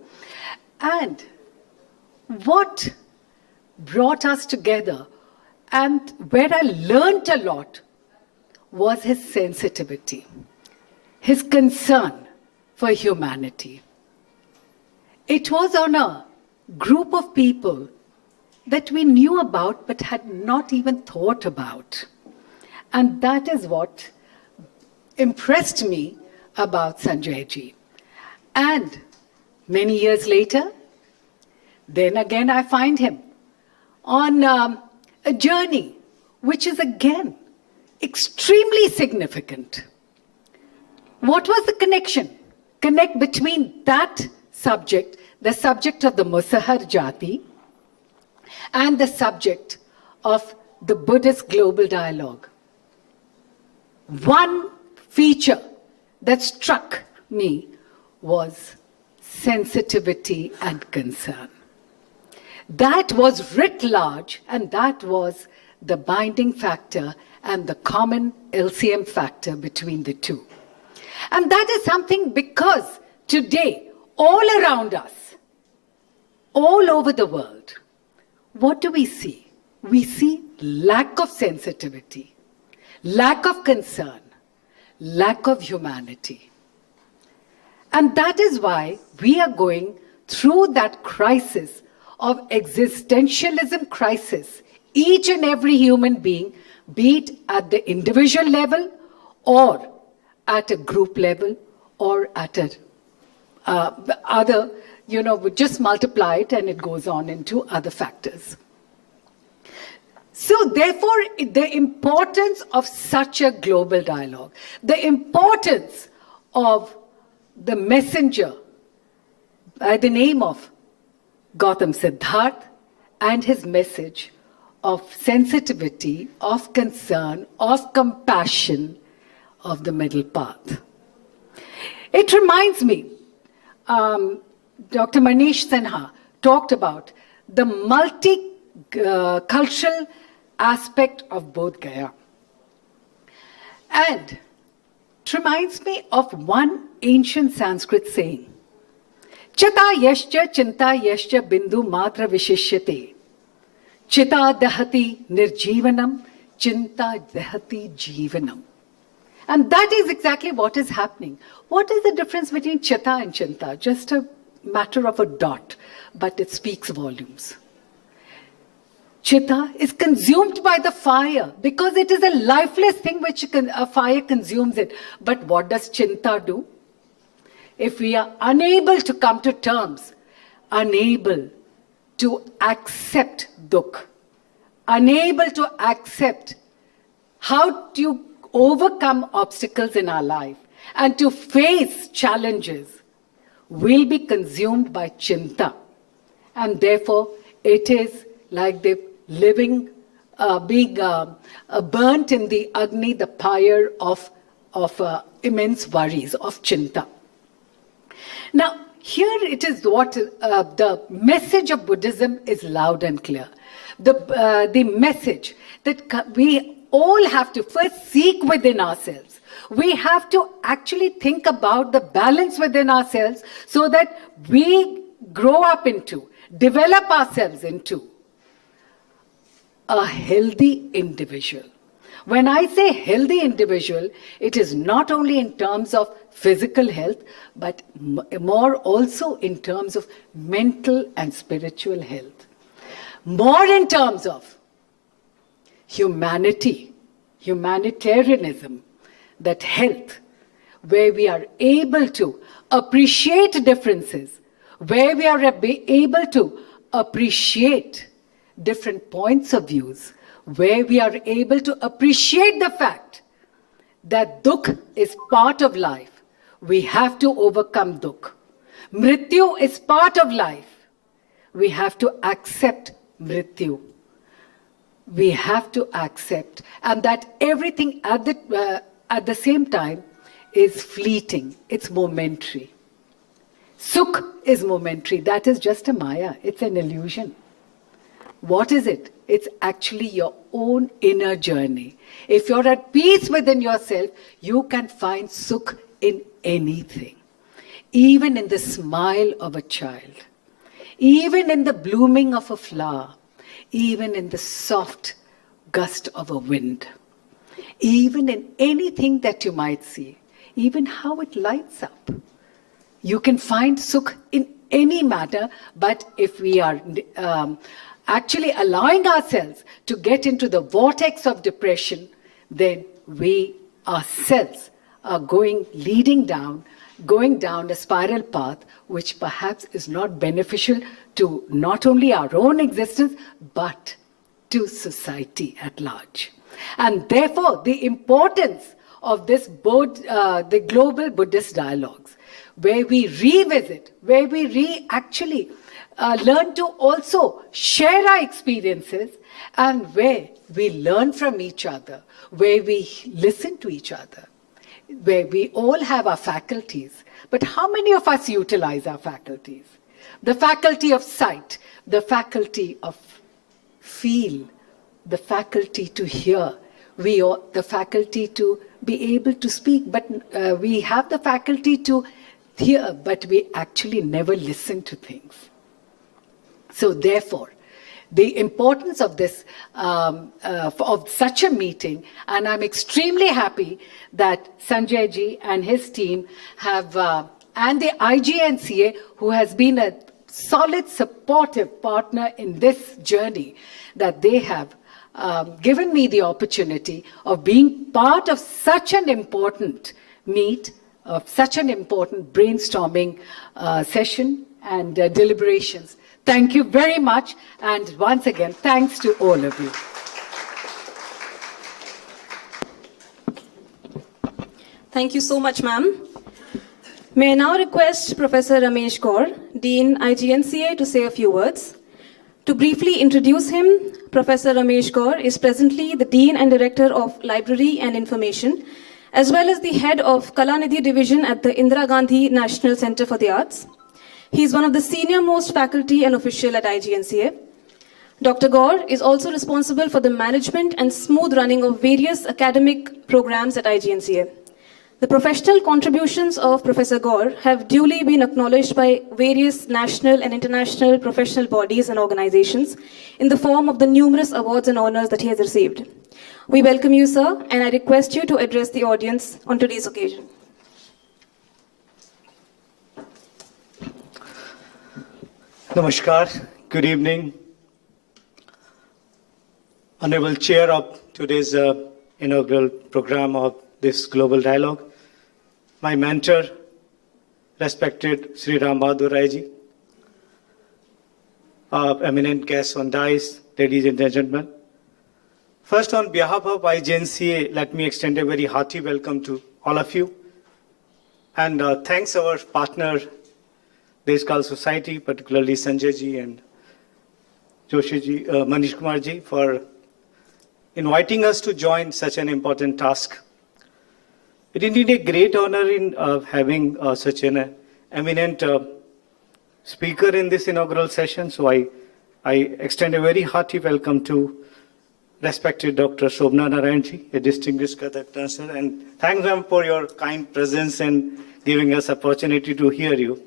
And what brought us together and where I learned a lot was his sensitivity, his concern for humanity. It was on a group of people that we knew about but had not even thought about. And that is what impressed me about Sanjay ji. And many years later, then again I find him on a journey which is again extremely significant. What was the connection? Connect between that subject, the subject of the Musahar Jati, and the subject of the Buddhist global dialogue. One feature that struck me was sensitivity and concern. That was writ large, and that was the binding factor and the common LCM factor between the two. And that is something because today, all around us, all over the world, what do we see? We see lack of sensitivity, lack of concern, lack of humanity. And that is why we are going through that crisis of existentialism crisis, each and every human being, be it at the individual level or at a group level or at a other, we just multiply it and it goes on into other factors. So therefore, the importance of such a global dialogue, the importance of the messenger by the name of Gautam Siddharth and his message of sensitivity, of concern, of compassion, of the middle path. It reminds me, Dr. Manish Sinha talked about the multicultural aspect of Bodh Gaya. And it reminds me of one ancient Sanskrit saying, Chita yascha chinta yascha bindu matra vishishyate. Chita dahati nirjivanam, chinta dahati jivanam. And that is exactly what is happening. What is the difference between Chita and Chinta? Just a matter of a dot, but it speaks volumes. Chitta is consumed by the fire because it is a lifeless thing which a fire consumes it. But what does Chinta do? If we are unable to come to terms, unable to accept dukh, unable to accept how to overcome obstacles in our life and to face challenges, will be consumed by Chinta. And therefore, it is like the living, being burnt in the Agni, the pyre of immense worries, of Chinta. Now, here it is what the message of Buddhism is loud and clear. The message that we all have to first seek within ourselves. We have to actually think about the balance within ourselves so that we grow up into, develop ourselves into a healthy individual. When I say healthy individual, it is not only in terms of physical health, but more also in terms of mental and spiritual health. More in terms of humanity, humanitarianism, that health, where we are able to appreciate differences, where we are able to appreciate different points of views, where we are able to appreciate the fact that dukh is part of life. We have to overcome dukh. Mrityu is part of life. We have to accept mrityu. We have to accept, and that everything at the same time is fleeting. It's momentary. Sukh is momentary. That is just a maya. It's an illusion. What is it? It's actually your own inner journey. If you're at peace within yourself, you can find sukh in anything. Even in the smile of a child, even in the blooming of a flower, even in the soft gust of a wind, even in anything that you might see, even how it lights up. You can find sukh in any matter, but if we are actually allowing ourselves to get into the vortex of depression, then we ourselves are going down a spiral path which perhaps is not beneficial to not only our own existence, but to society at large. And therefore, the importance of this the global Buddhist dialogues, where we revisit, where we actually learn to also share our experiences, and where we learn from each other, where we listen to each other, where we all have our faculties. But how many of us utilize our faculties? The faculty of sight, the faculty of feel, the faculty to hear, the faculty to be able to speak, but we have the faculty to hear, but we actually never listen to things. So therefore, the importance of this, of such a meeting, and I'm extremely happy that Sanjay ji and his team have, and the IGNCA, who has been a solid supportive partner in this journey, that they have given me the opportunity of being part of such an important meet, of such an important brainstorming session and deliberations. Thank you very much, and once again, thanks to all of you. Thank you so much, ma'am. May I now request Professor Ramesh Kaur, Dean IGNCA, to say a few words. To briefly introduce him, Professor Ramesh Kaur is presently the Dean and Director of Library and Information, as well as the Head of Kalanidhi Division at the Indira Gandhi National Center for the Arts. He is one of the senior-most faculty and official at IGNCA. Dr. Gaur is also responsible for the management and smooth running of various academic programs at IGNCA. The professional contributions of Professor Gaur have duly been acknowledged by various national and international professional bodies and organizations in the form of the numerous awards and honors that he has received. We welcome you, sir, and I request you to address the audience on today's occasion. Namaskar, good evening. Honorable Chair of today's inaugural program of this global dialogue, my mentor, respected Sri Ram Bahadur Rai ji, eminent guests on dais, ladies and gentlemen. First, on behalf of IGNCA, let me extend a very hearty welcome to all of you. And thanks our partner, Deshkal Society, particularly Sanjay ji and Joshi ji, Manish Kumar ji, for inviting us to join such an important task. It is indeed a great honor in having such an eminent speaker in this inaugural session. So I extend a very hearty welcome to respected Dr. Shobna Narayan ji, a distinguished Kathak dancer, and thank them for your kind presence and giving us opportunity to hear you.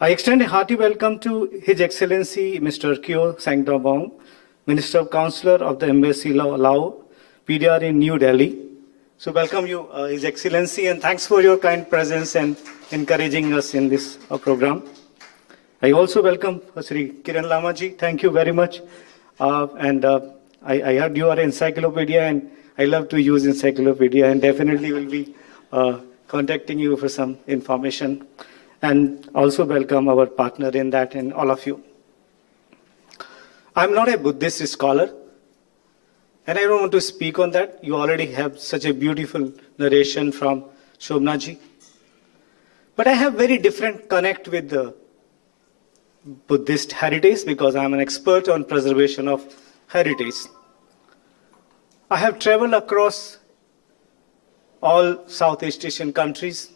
I extend a hearty welcome to His Excellency Mr. Kyo Sangdabong, Minister of Counselor of the Embassy Laos, PDR in New Delhi. So welcome you, His Excellency, and thanks for your kind presence and encouraging us in this program. I also welcome Sri Kiran Lamaji. Thank you very much. I heard you are an encyclopedia, and I love to use encyclopedia, and definitely will be contacting you for some information. And also welcome our partner in that and all of you. I'm not a Buddhist scholar, and I don't want to speak on that. You already have such a beautiful narration from Shobna ji. But I have very different connect with the Buddhist heritage because I'm an expert on preservation of heritage. I have traveled across all Southeast Asian countries,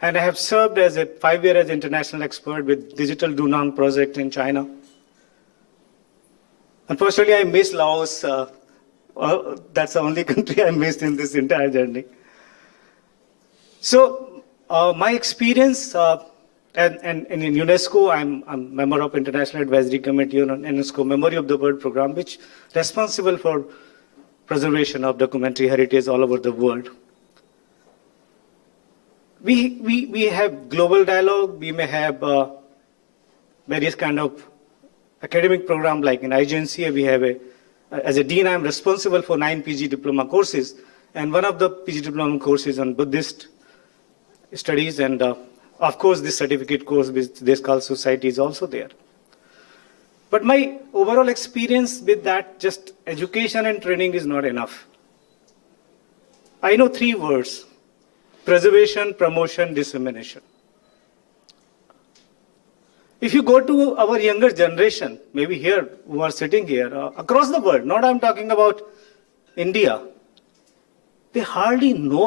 and I have served as a 5-year as international expert with Digital Dunang project in China. Unfortunately, I missed Laos. That's the only country I missed in this entire journey. So my experience, and in UNESCO, I'm a member of International Advisory Committee on UNESCO Memory of the World Program, which is responsible for preservation of documentary heritage all over the world. We have global dialogue. We may have various kind of academic program, like in IGNCA, we have as a dean, I'm responsible for 9 PG diploma courses, and one of the PG diploma courses on Buddhist studies, and of course this certificate course with this called society is also there. But my overall experience with that, just education and training is not enough. I know 3 words: preservation, promotion, dissemination. If you go to our younger generation, maybe here, who are sitting here, across the world, not I'm talking about India, they hardly know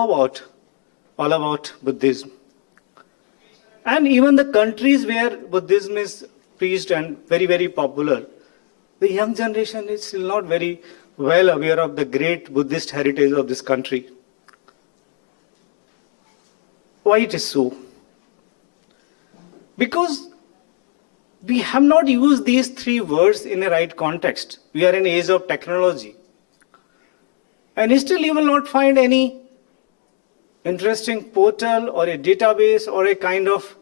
all about Buddhism. And even the countries where Buddhism is preached and very, very popular, the young generation is still not very well aware of the great Buddhist heritage of this country. Why it is so? Because we have not used these 3 words in a right context. We are in an age of technology. And still you will not find any interesting portal or a database or a kind of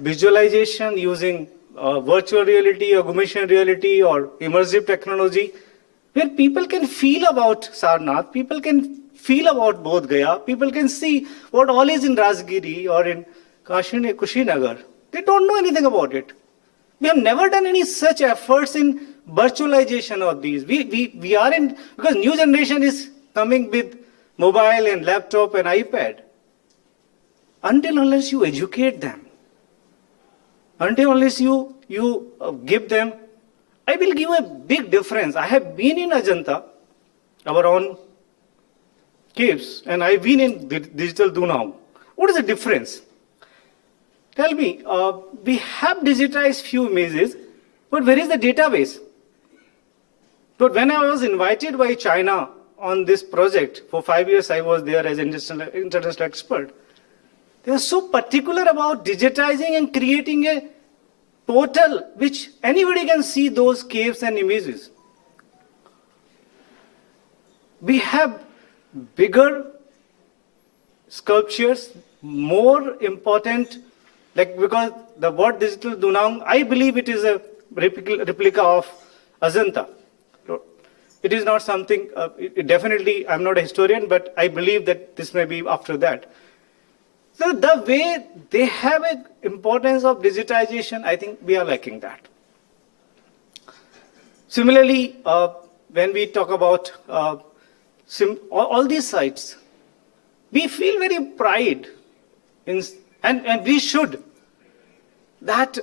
visualization using virtual reality, augmented reality, or immersive technology, where people can feel about Sarnath, people can feel about Bodh Gaya, people can see what all is in Rajgiri or in Kushinagar. They don't know anything about it. We have never done any such efforts in virtualization of these. We are in, because new generation is coming with mobile and laptop and iPad. Until unless you educate them, until unless you give them, I will give a big difference. I have been in Ajanta, our own caves, and I've been in digital Dunam. What is the difference? Tell me, we have digitized few images, but where is the database? But when I was invited by China on this project, for 5 years I was there as an international expert, they were so particular about digitizing and creating a portal which anybody can see those caves and images. We have bigger sculptures, more important, like, because the word digital Dunang, I believe it is a replica of Ajanta. It is not something, definitely, I'm not a historian, but I believe that this may be after that. So the way they have an importance of digitization, I think we are lacking that. Similarly, when we talk about all these sites, we feel very pride in, and we should, that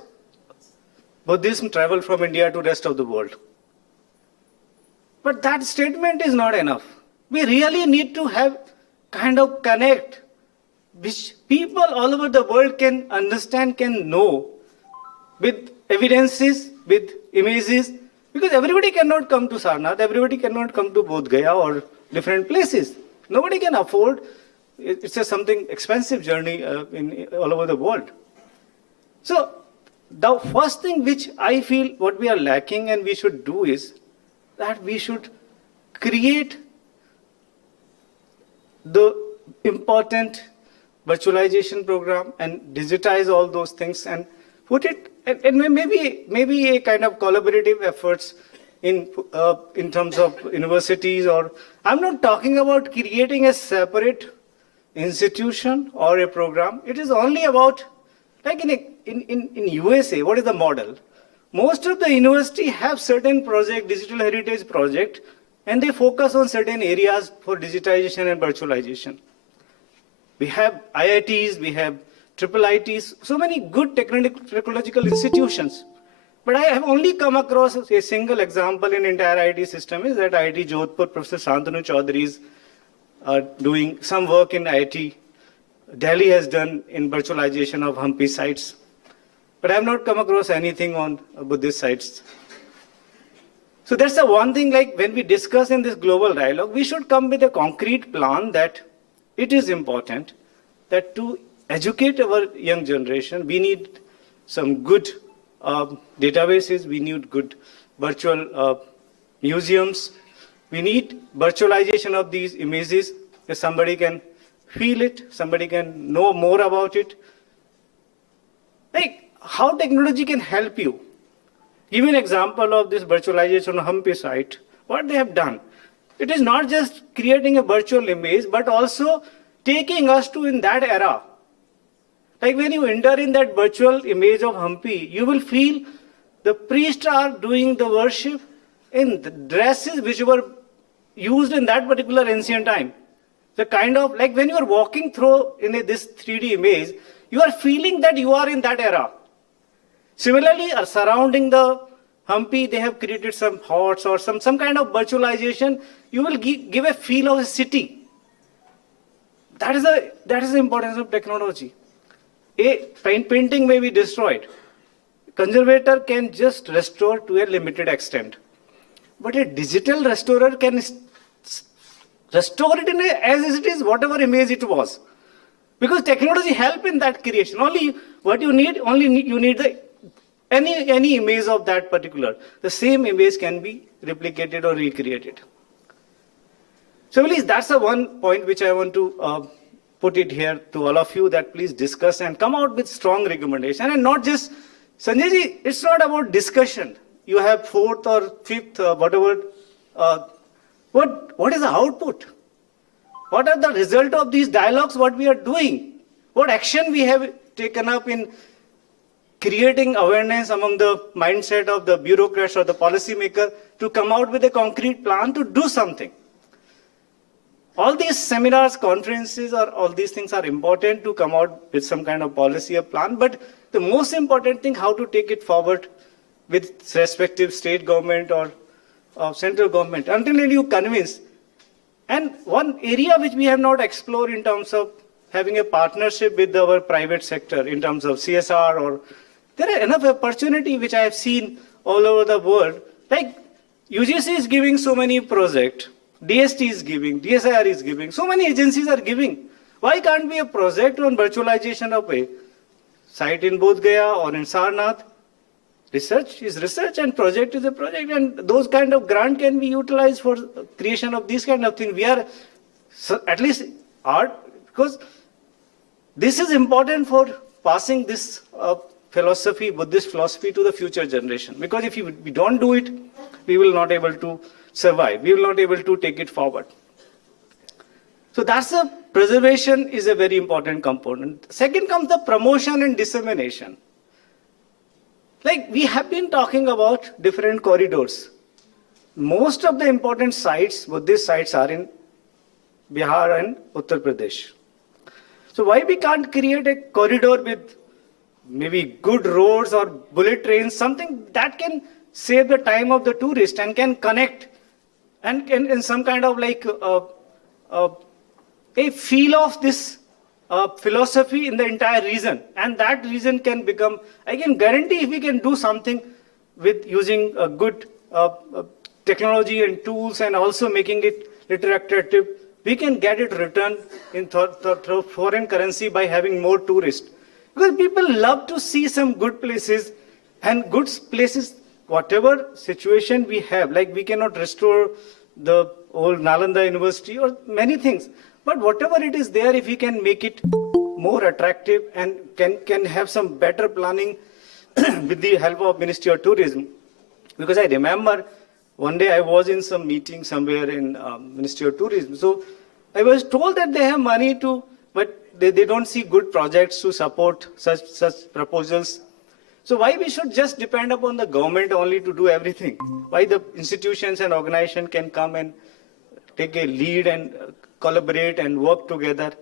Buddhism traveled from India to rest of the world. But that statement is not enough. We really need to have kind of connect, which people all over the world can understand, can know, with evidences, with images, because everybody cannot come to Sarnath, everybody cannot come to Bodh Gaya or different places. Nobody can afford. It's a something expensive journey all over the world. So the first thing which I feel what we are lacking and we should do is that we should create the important virtualization program and digitize all those things and put it, and maybe a kind of collaborative efforts in terms of universities, or I'm not talking about creating a separate institution or a program. It is only about, like in USA, what is the model? Most of the university have certain project, digital heritage project, and they focus on certain areas for digitization and virtualization. We have IITs, we have IIITs, so many good technological institutions. But I have only come across a single example in entire IIT system is that IIT Jodhpur, Professor Shantanu Chaudhary is doing some work in IIT. Delhi has done in virtualization of Hampi sites. But I have not come across anything on Buddhist sites. So that's the one thing, like when we discuss in this global dialogue, we should come with a concrete plan that it is important that to educate our young generation, we need some good databases, we need good virtual museums, we need virtualization of these images, that somebody can feel it, somebody can know more about it. Like how technology can help you. Give an example of this virtualization on Hampi site, what they have done. It is not just creating a virtual image, but also taking us to in that era. Like when you enter in that virtual image of Hampi, you will feel the priests are doing the worship in the dresses which were used in that particular ancient time. The kind of, like when you are walking through in this 3D image, you are feeling that you are in that era. Similarly, surrounding the Hampi, they have created some huts or some kind of virtualization. You will give a feel of a city. That is the importance of technology. A painting may be destroyed. Conservator can just restore to a limited extent. But a digital restorer can restore it as it is, whatever image it was. Because technology helps in that creation. Only what you need, you need the any image of that particular. The same image can be replicated or recreated. So please, that's the one point which I want to put it here to all of you, that please discuss and come out with strong recommendation. And not just, Sanjay ji, it's not about discussion. You have fourth or fifth, whatever. What is the output? What are the result of these dialogues, what we are doing? What action we have taken up in creating awareness among the mindset of the bureaucrats or the policymaker to come out with a concrete plan to do something. All these seminars, conferences, or all these things are important to come out with some kind of policy or plan, but the most important thing, how to take it forward with respective state government or central government, until you convince. And one area which we have not explored in terms of having a partnership with our private sector in terms of CSR, or there are enough opportunity which I have seen all over the world. Like UGC is giving so many projects, DST is giving, DSIR is giving, so many agencies are giving. Why can't be a project on virtualization of a site in Bodh Gaya or in Sarnath? Research is research and project is a project, and those kind of grant can be utilized for creation of these kind of things. We are, at least art, because this is important for passing this philosophy, Buddhist philosophy, to the future generation. Because if we don't do it, we will not able to survive. We will not able to take it forward. So that's the preservation is a very important component. Second comes the promotion and dissemination. Like we have been talking about different corridors. Most of the important sites, Buddhist sites, are in Bihar and Uttar Pradesh. So why we can't create a corridor with maybe good roads or bullet trains, something that can save the time of the tourist and can connect and can in some kind of like a feel of this philosophy in the entire region, and that region can become, I can guarantee if we can do something with using a good technology and tools and also making it little attractive, we can get it returned in through foreign currency by having more tourists. Because people love to see some good places, and good places, whatever situation we have, like we cannot restore the old Nalanda University or many things. But whatever it is there, if we can make it more attractive and can have some better planning with the help of Ministry of Tourism. Because I remember one day I was in some meeting somewhere in Ministry of Tourism. So I was told that they have money to, but they don't see good projects to support such proposals. So why we should just depend upon the government only to do everything? Why the institutions and organizations can come and take a lead and collaborate and work together?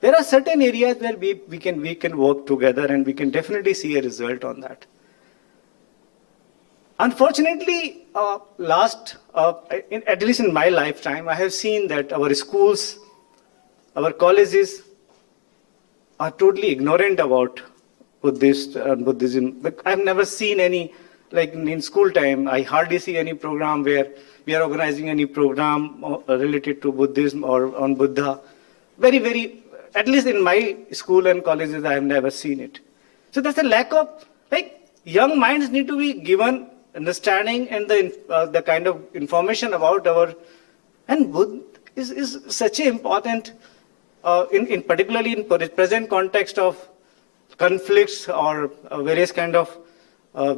There are certain areas where we can work together, and we can definitely see a result on that. Unfortunately, at least in my lifetime, I have seen that our schools, our colleges are totally ignorant about Buddhism. I've never seen any like in school time, I hardly see any program where we are organizing any program related to Buddhism or on Buddha. Very, very, at least in my school and colleges, I have never seen it. So there's a lack of, like, young minds need to be given understanding and the kind of information about our, and Buddha is such an important, in particularly in present context of conflicts or various kind of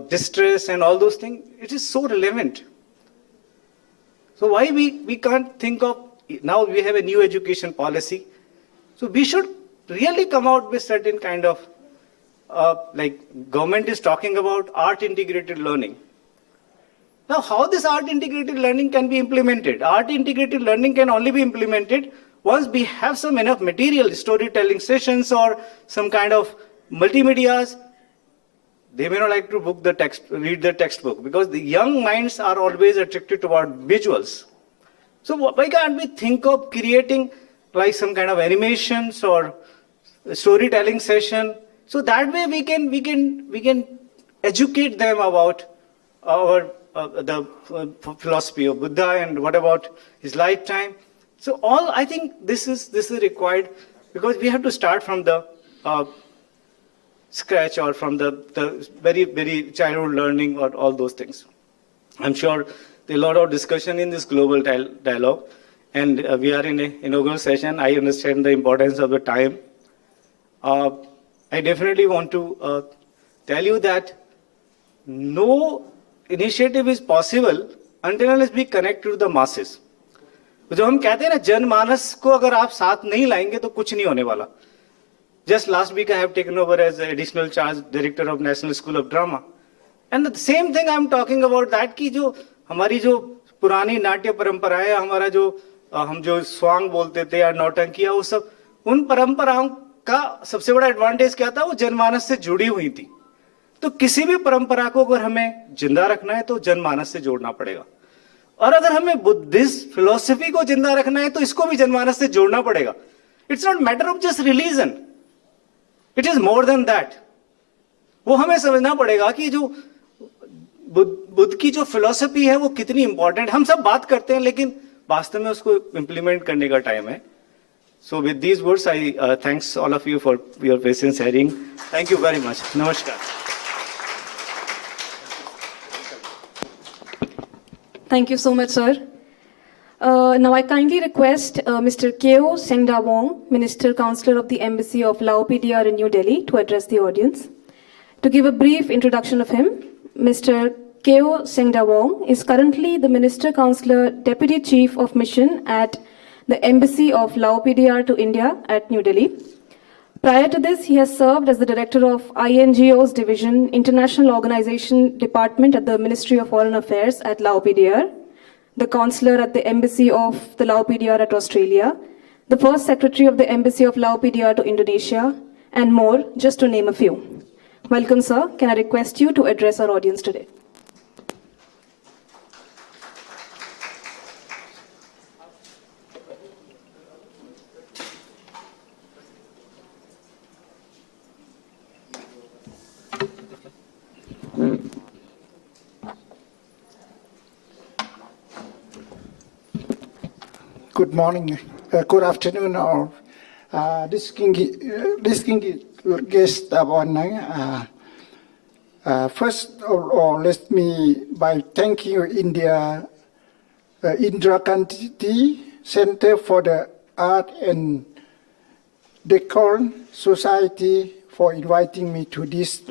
distress and all those things, it is so relevant. So why we can't think of, now we have a new education policy, so we should really come out with certain kind of, like government is talking about art integrated learning. Now how this art integrated learning can be implemented? Art integrated learning can only be implemented once we have some enough material, storytelling sessions or some kind of multimedias. They may not like to read the textbook, because the young minds are always attracted toward visuals. So why can't we think of creating like some kind of animations or storytelling session? So that way we can educate them about our the philosophy of Buddha and what about his lifetime. So I think this is required, because we have to start from the scratch or from the very, very childhood learning or all those things. I'm sure there's a lot of discussion in this global dialogue, and we are in an inaugural session. I understand the importance of the time. I definitely want to tell you that no initiative is possible until unless we connect to the masses. जो हम कहते हैं ना, जनमानस को अगर आप साथ नहीं लाएंगे तो कुछ नहीं होने वाला. Just last week I have taken over as additional charge director of National School of Drama, and the same thing I am talking about that कि जो हमारी जो पुरानी नाट्य परंपराएं, हमारा जो हम जो स्वांग बोलते थे या नौटंकियां, वो सब उन परंपराओं का सबसे बड़ा एडवांटेज क्या था? वो जनमानस से जुड़ी हुई थी. तो किसी भी परंपरा को अगर हमें जिंदा रखना है तो जनमानस से जोड़ना पड़ेगा, और अगर हमें बुद्धिस्ट फिलोसफी को जिंदा रखना है तो इसको भी जनमानस से जोड़ना पड़ेगा. It's not matter of just religion, it is more than that. वो हमें समझना पड़ेगा कि जो बुद्ध की जो फिलोसफी है वो कितनी इंपॉर्टेंट. हम सब बात करते हैं लेकिन वास्तव में उसको इंप्लीमेंट करने का टाइम है. So with these words, I thanks all of you for your patience hearing. Thank you very much. Namaskar. Thank you so much, sir. Now I kindly request Mr. Keo Sengda Wong, Minister Counselor of the Embassy of Laos PDR in New Delhi, to address the audience. To give a brief introduction of him, Mr. Keo Sengda Wong is currently the Minister Counselor, Deputy Chief of Mission at the Embassy of Laos PDR to India at New Delhi. Prior to this, he has served as the Director of INGO's Division, International Organization Department at the Ministry of Foreign Affairs at Laos PDR, the Counselor at the Embassy of the Laos PDR at Australia, the First Secretary of the Embassy of Laos PDR to Indonesia, and more, just to name a few. Welcome, sir. Can I request you to address our audience today? Good morning, good afternoon, or distinguished guests of honor. First of all, let me by thanking you, Indira Gandhi Center for the Art and Decor Society for inviting me to this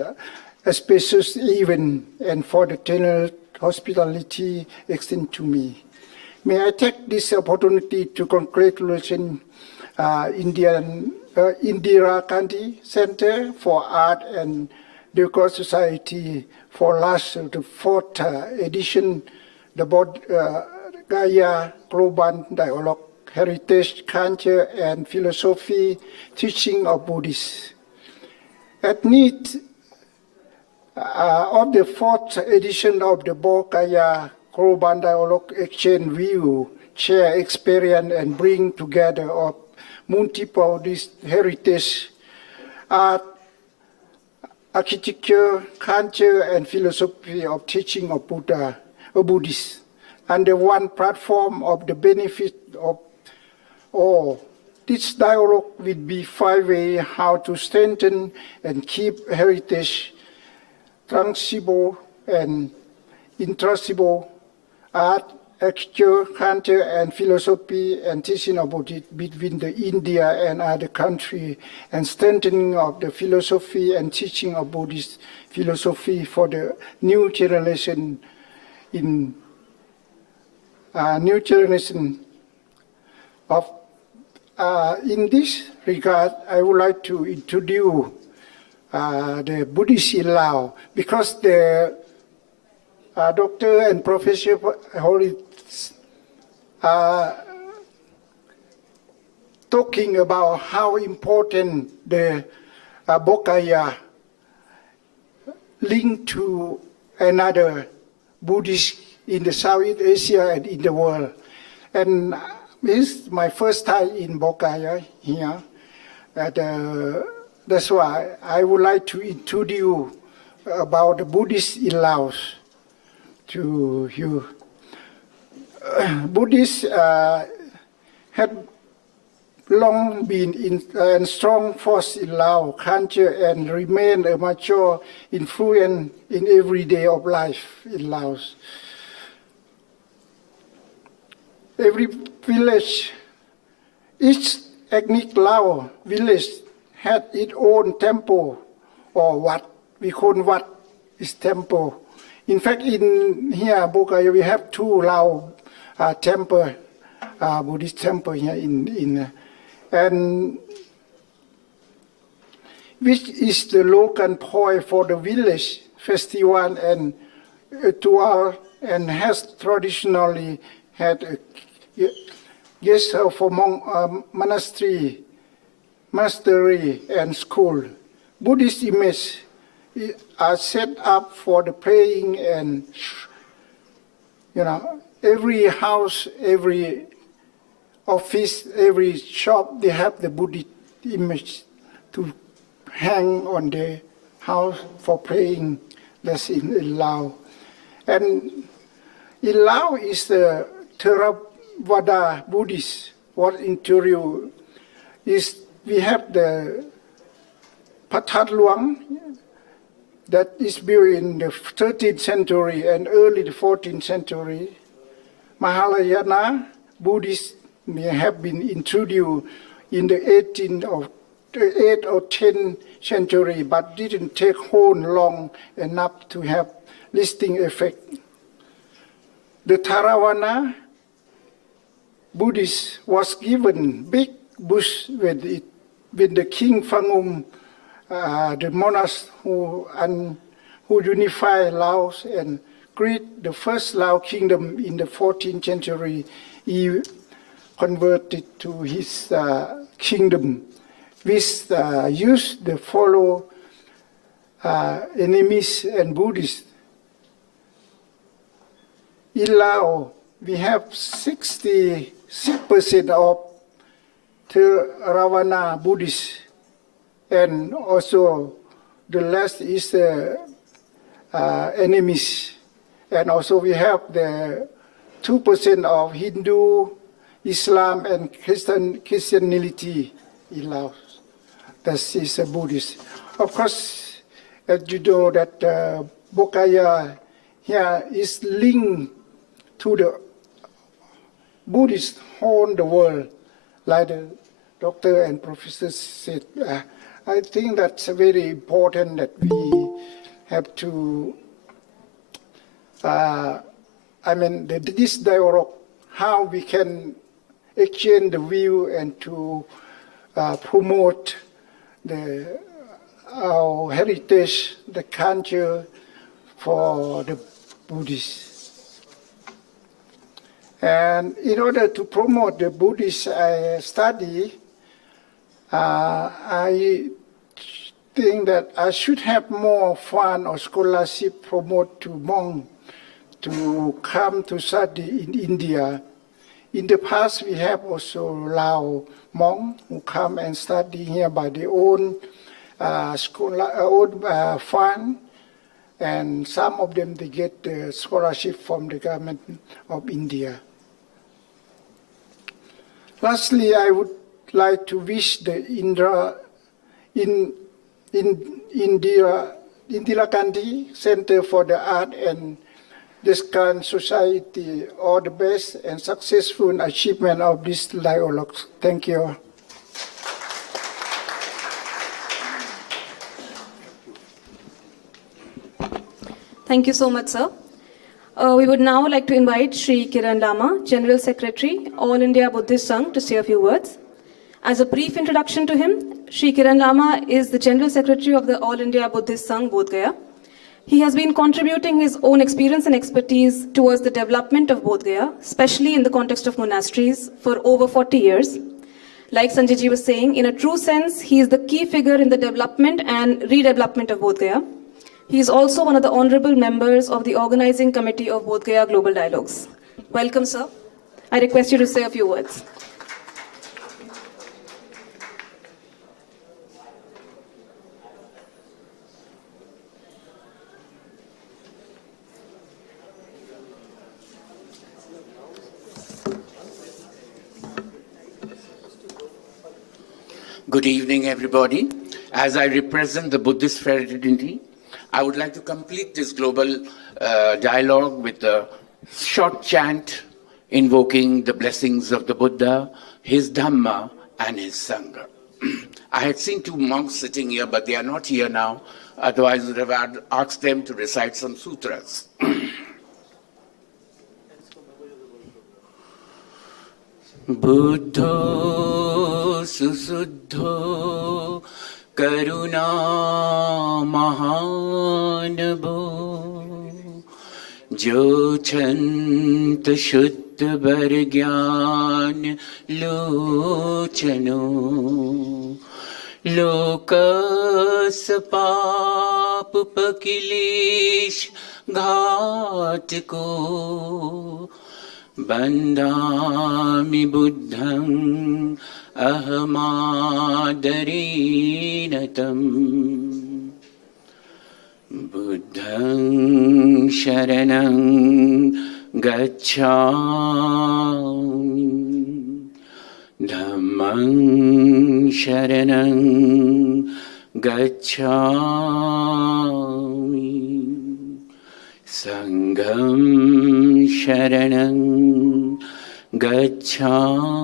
special event and for the generous hospitality extended to me. May I take this opportunity to congratulate Indira Gandhi Center for Art and Decor Society for last the fourth edition, the Gaya Global Dialogue, Heritage, Culture and Philosophy, Teaching of Buddhists. At need of the fourth edition of the Gaya Global Dialogue exchange view, share experience, and bring together of multiple heritage art architecture, culture, and philosophy of teaching of Buddha or Buddhist under one platform of the benefit of all. This dialogue will be 5 ways how to strengthen and keep heritage transmissible and intractable art, architecture, culture, and philosophy and teaching of Buddhism between the India and other countries, and strengthening of the philosophy and teaching of Buddhist philosophy for the new generation in this regard, I would like to introduce the Buddhist in Laos, because the doctor and professor talking about how important the Bokaya link to another Buddhist in the Southeast Asia and in the world. And this is my first time in Bokaya here. That's why I would like to introduce about the Buddhists in Laos to you. Buddhists had long been in strong force in Laos culture and remain a mature influence in every day of life in Laos. Every village, each ethnic Lao village had its own temple or wat. We call wat is temple. In fact, in here, Bokaya, we have 2 Lao temple, Buddhist temple here and which is the local point for the village festival and ritual, and has traditionally had a guest house for monastery and school. Buddhist images are set up for the praying, and every house, every office, every shop, they have the Buddhist image to hang on the house for praying. That's in Laos. And in Laos is the Theravada Buddhist. What interior is, we have the Pathat Luang that is built in the 13th century and early the 14th century. Mahayana Buddhists may have been introduced in the 8th or 10th century, but didn't take hold long enough to have lasting effect. The Theravada Buddhist was given big bush with the King Phangum, the monarch who unified Laos and created the first Lao kingdom in the 14th century. He converted to his kingdom, which used to follow enemies and Buddhists. In Laos, we have 66% of Theravada Buddhists, and also the rest is enemies. And also we have the 2% of Hindu, Islam, and Christianity in Laos. That is a Buddhist. Of course, as you know that Bokaya here is linked to the Buddhist whole the world, like the doctor and professor said. I think that's very important that we have to, this dialogue, how we can exchange the view and to promote our heritage, the culture for the Buddhists. And in order to promote the Buddhist study, I think that I should have more fund or scholarship promote to monks to come to study in India. In the past, we have also Lao monks who come and study here by their own fund, and some of them they get scholarship from the government of India. Lastly, I would like to wish the Indira Gandhi Center for the Art and Discount Society all the best and successful achievement of this dialogue. Thank you. Thank you so much, sir. We would now like to invite Sri Kiran Lama, General Secretary, All India Buddhist Sangh, to say a few words. As a brief introduction to him, Sri Kiran Lama is the General Secretary of the All India Buddhist Sangh, Bodh Gaya. He has been contributing his own experience and expertise towards the development of Bodh Gaya, especially in the context of monasteries, for over 40 years. Like Sanjay ji was saying, in a true sense, he is the key figure in the development and redevelopment of Bodh Gaya. He is also one of the honorable members of the organizing committee of Bodh Gaya Global Dialogues. Welcome, sir. I request you to say a few words. Good evening, everybody. As I represent the Buddhist fraternity, I would like to complete this global dialogue with a short chant invoking the blessings of the Buddha, his Dhamma, and his Sangha. I had seen two monks sitting here, but they are not here now. Otherwise, I would have asked them to recite some sutras. Buddho susuddho karuna mahanabho jo chant shuddha bargyan lochano lokas pap pakilish ghat ko Bandami buddham ahamadharinatam Buddham sharanam gacchami Dhammam sharanam gacchami Sangham sharanam gacchami.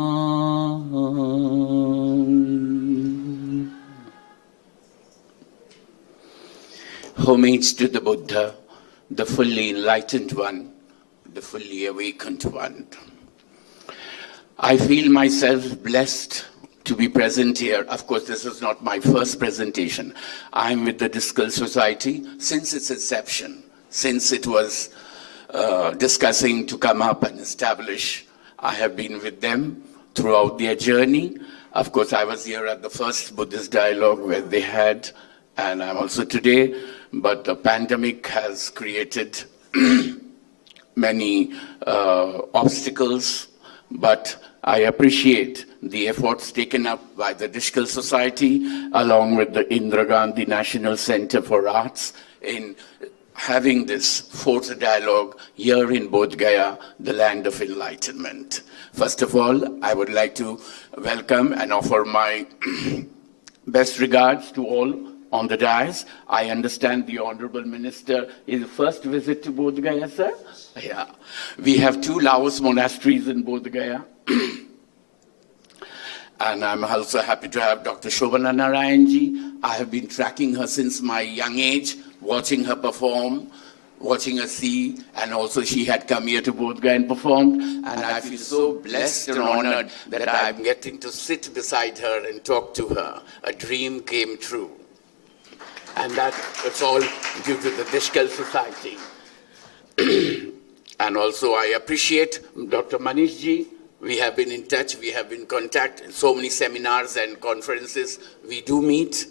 Homage to the Buddha, the fully enlightened one, the fully awakened one. I feel myself blessed to be present here. Of course, this is not my first presentation. I'm with the Discal Society since its inception, since it was discussing to come up and establish. I have been with them throughout their journey. Of course, I was here at the first Buddhist dialogue where they had, and I'm also today, but the pandemic has created many obstacles, but I appreciate the efforts taken up by the Discal Society along with the Indira Gandhi National Center for Arts in having this fourth dialogue here in Bodh Gaya, the land of enlightenment. First of all, I would like to welcome and offer my best regards to all on the dais. I understand the Honorable Minister is the first visit to Bodh Gaya, sir? Yeah. We have 2 Laos monasteries in Bodh Gaya. And I'm also happy to have Dr. Shobana Narayanji. I have been tracking her since my young age, watching her perform, watching her see, and also she had come here to Bodh Gaya and performed. And I feel so blessed and honored that I'm getting to sit beside her and talk to her. A dream came true. And it's all due to the Discal Society. And also I appreciate Dr. Manish ji. We have been in touch, we have been in contact in so many seminars and conferences. We do meet.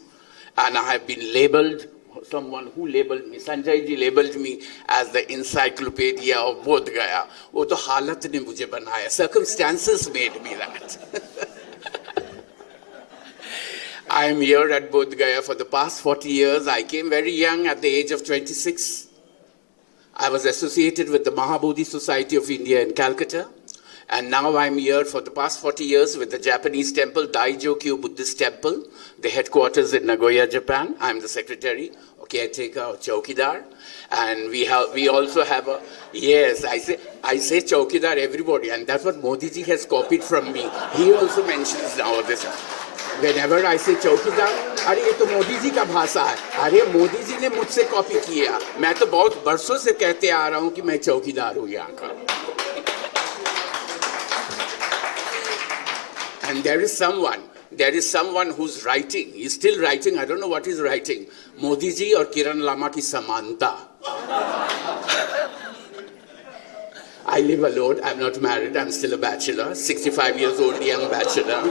And I have been labeled, someone who labeled me, Sanjay ji labeled me as the encyclopedia of Bodh Gaya. वो तो हालत ने मुझे बनाया. Circumstances made me that. I am here at Bodh Gaya for the past 40 years. I came very young at the age of 26. I was associated with the Mahabodhi Society of India in Calcutta. And now I'm here for the past 40 years with the Japanese temple, Daijokyo Buddhist Temple, the headquarters in Nagoya, Japan. I'm the secretary, or caretaker, or chowkidar. And we also have a, yes, I say chowkidar everybody, and that's what Modi ji has copied from me. He also mentions now this. Whenever I say चौकीदार, अरे ये तो मोदी जी का भाषा है, अरे मोदी जी ने मुझसे कॉपी किया, मैं तो बहुत बरसों से कहते आ रहा हूँ कि मैं चौकीदार हूँ यहाँ का. And there is someone who's writing, he's still writing, I don't know what he's writing, Modi ji और Kiran Lama की समानता. I live alone, I'm not married, I'm still a bachelor, 65 years old young bachelor.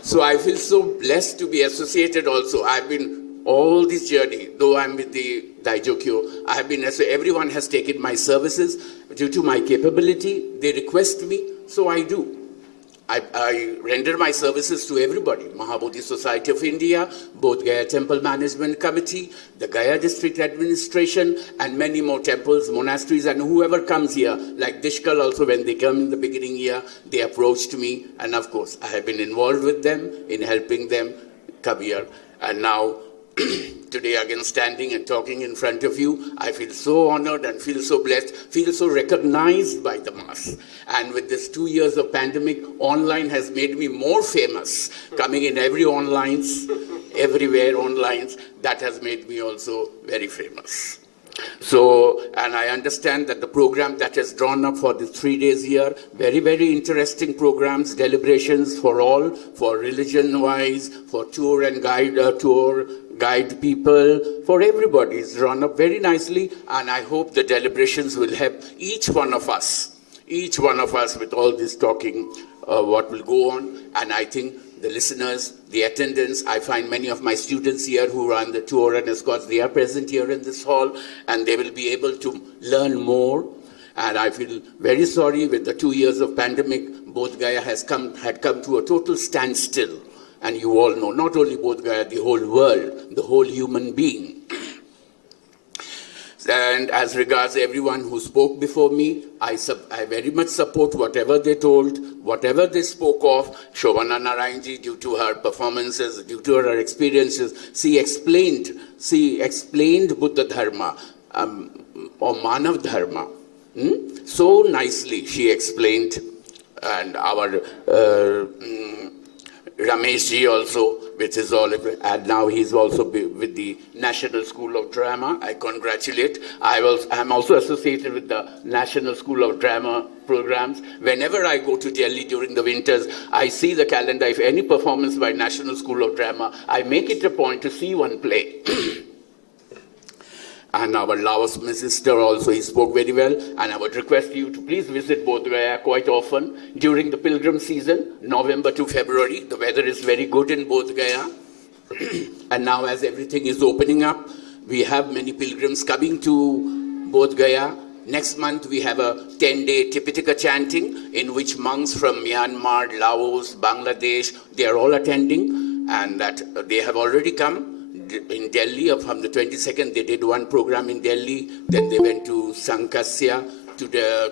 So I feel so blessed to be associated also. I've been all this journey, though I'm with the Daijokyo, I have been, everyone has taken my services due to my capability. They request me, so I do. I render my services to everybody. Mahabodhi Society of India, Bodh Gaya Temple Management Committee, the Gaya District Administration, and many more temples, monasteries, and whoever comes here, like Dishkal also, when they come in the beginning here, they approached me, and of course, I have been involved with them in helping them come here. And now, today again standing and talking in front of you, I feel so honored and feel so blessed, feel so recognized by the mass. And with this 2 years of pandemic, online has made me more famous. Coming in every onlines, everywhere onlines, that has made me also very famous. So, and I understand that the program that is drawn up for the 3 days here, very, very interesting programs, deliberations for all, for religion-wise, for tour and guide people, for everybody is drawn up very nicely, and I hope the deliberations will help each one of us with all this talking, what will go on, and I think the listeners, the attendants, I find many of my students here who run the tour and escorts, they are present here in this hall, and they will be able to learn more. And I feel very sorry with the 2 years of pandemic, Bodh Gaya had come to a total standstill. And you all know, not only Bodh Gaya, the whole world, the whole human being. And as regards everyone who spoke before me, I very much support whatever they told, whatever they spoke of. Shobhana Narayanji, due to her performances, due to her experiences, she explained Buddha Dharma, or Manav Dharma. So nicely she explained, and our Ramesh ji also, which is all, and now he's also with the National School of Drama. I congratulate. I'm also associated with the National School of Drama programs. Whenever I go to Delhi during the winters, I see the calendar. If any performance by National School of Drama, I make it a point to see one play. And our Laos minister also, he spoke very well. And I would request you to please visit Bodh Gaya quite often during the pilgrim season, November to February. The weather is very good in Bodh Gaya. And now as everything is opening up, we have many pilgrims coming to Bodh Gaya. Next month we have a 10-day Tipitaka chanting in which monks from Myanmar, Laos, Bangladesh, they are all attending. And that they have already come. In Delhi, from the 22nd, they did one program in Delhi. Then they went to Sankasya.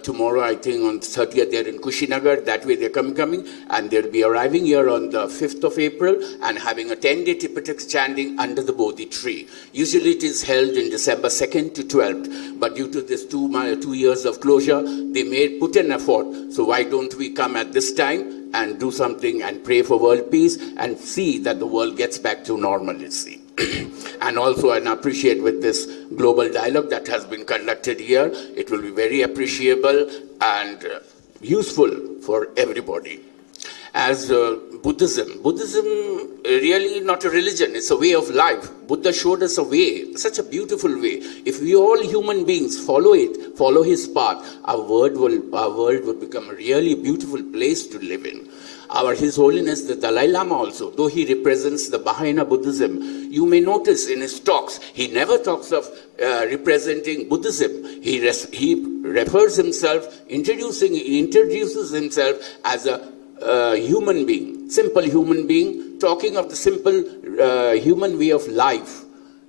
Tomorrow, I think, on the 30th, they're in Kushinagar. That way, they're coming. And they'll be arriving here on the 5th of April and having a 10-day Tipitaka chanting under the Bodhi tree. Usually, it is held in December 2nd to 12th. But due to this 2 years of closure, they put an effort. So why don't we come at this time and do something and pray for world peace and see that the world gets back to normalcy? And also, I appreciate with this global dialogue that has been conducted here, it will be very appreciable and useful for everybody. As Buddhism really not a religion, it's a way of life. Buddha showed us a way, such a beautiful way. If we all human beings follow it, follow his path, our world will become a really beautiful place to live in. His Holiness the Dalai Lama also, though he represents the Baha'i Buddhism, you may notice in his talks, he never talks of representing Buddhism. He refers himself, introduces himself as a human being, simple human being, talking of the simple human way of life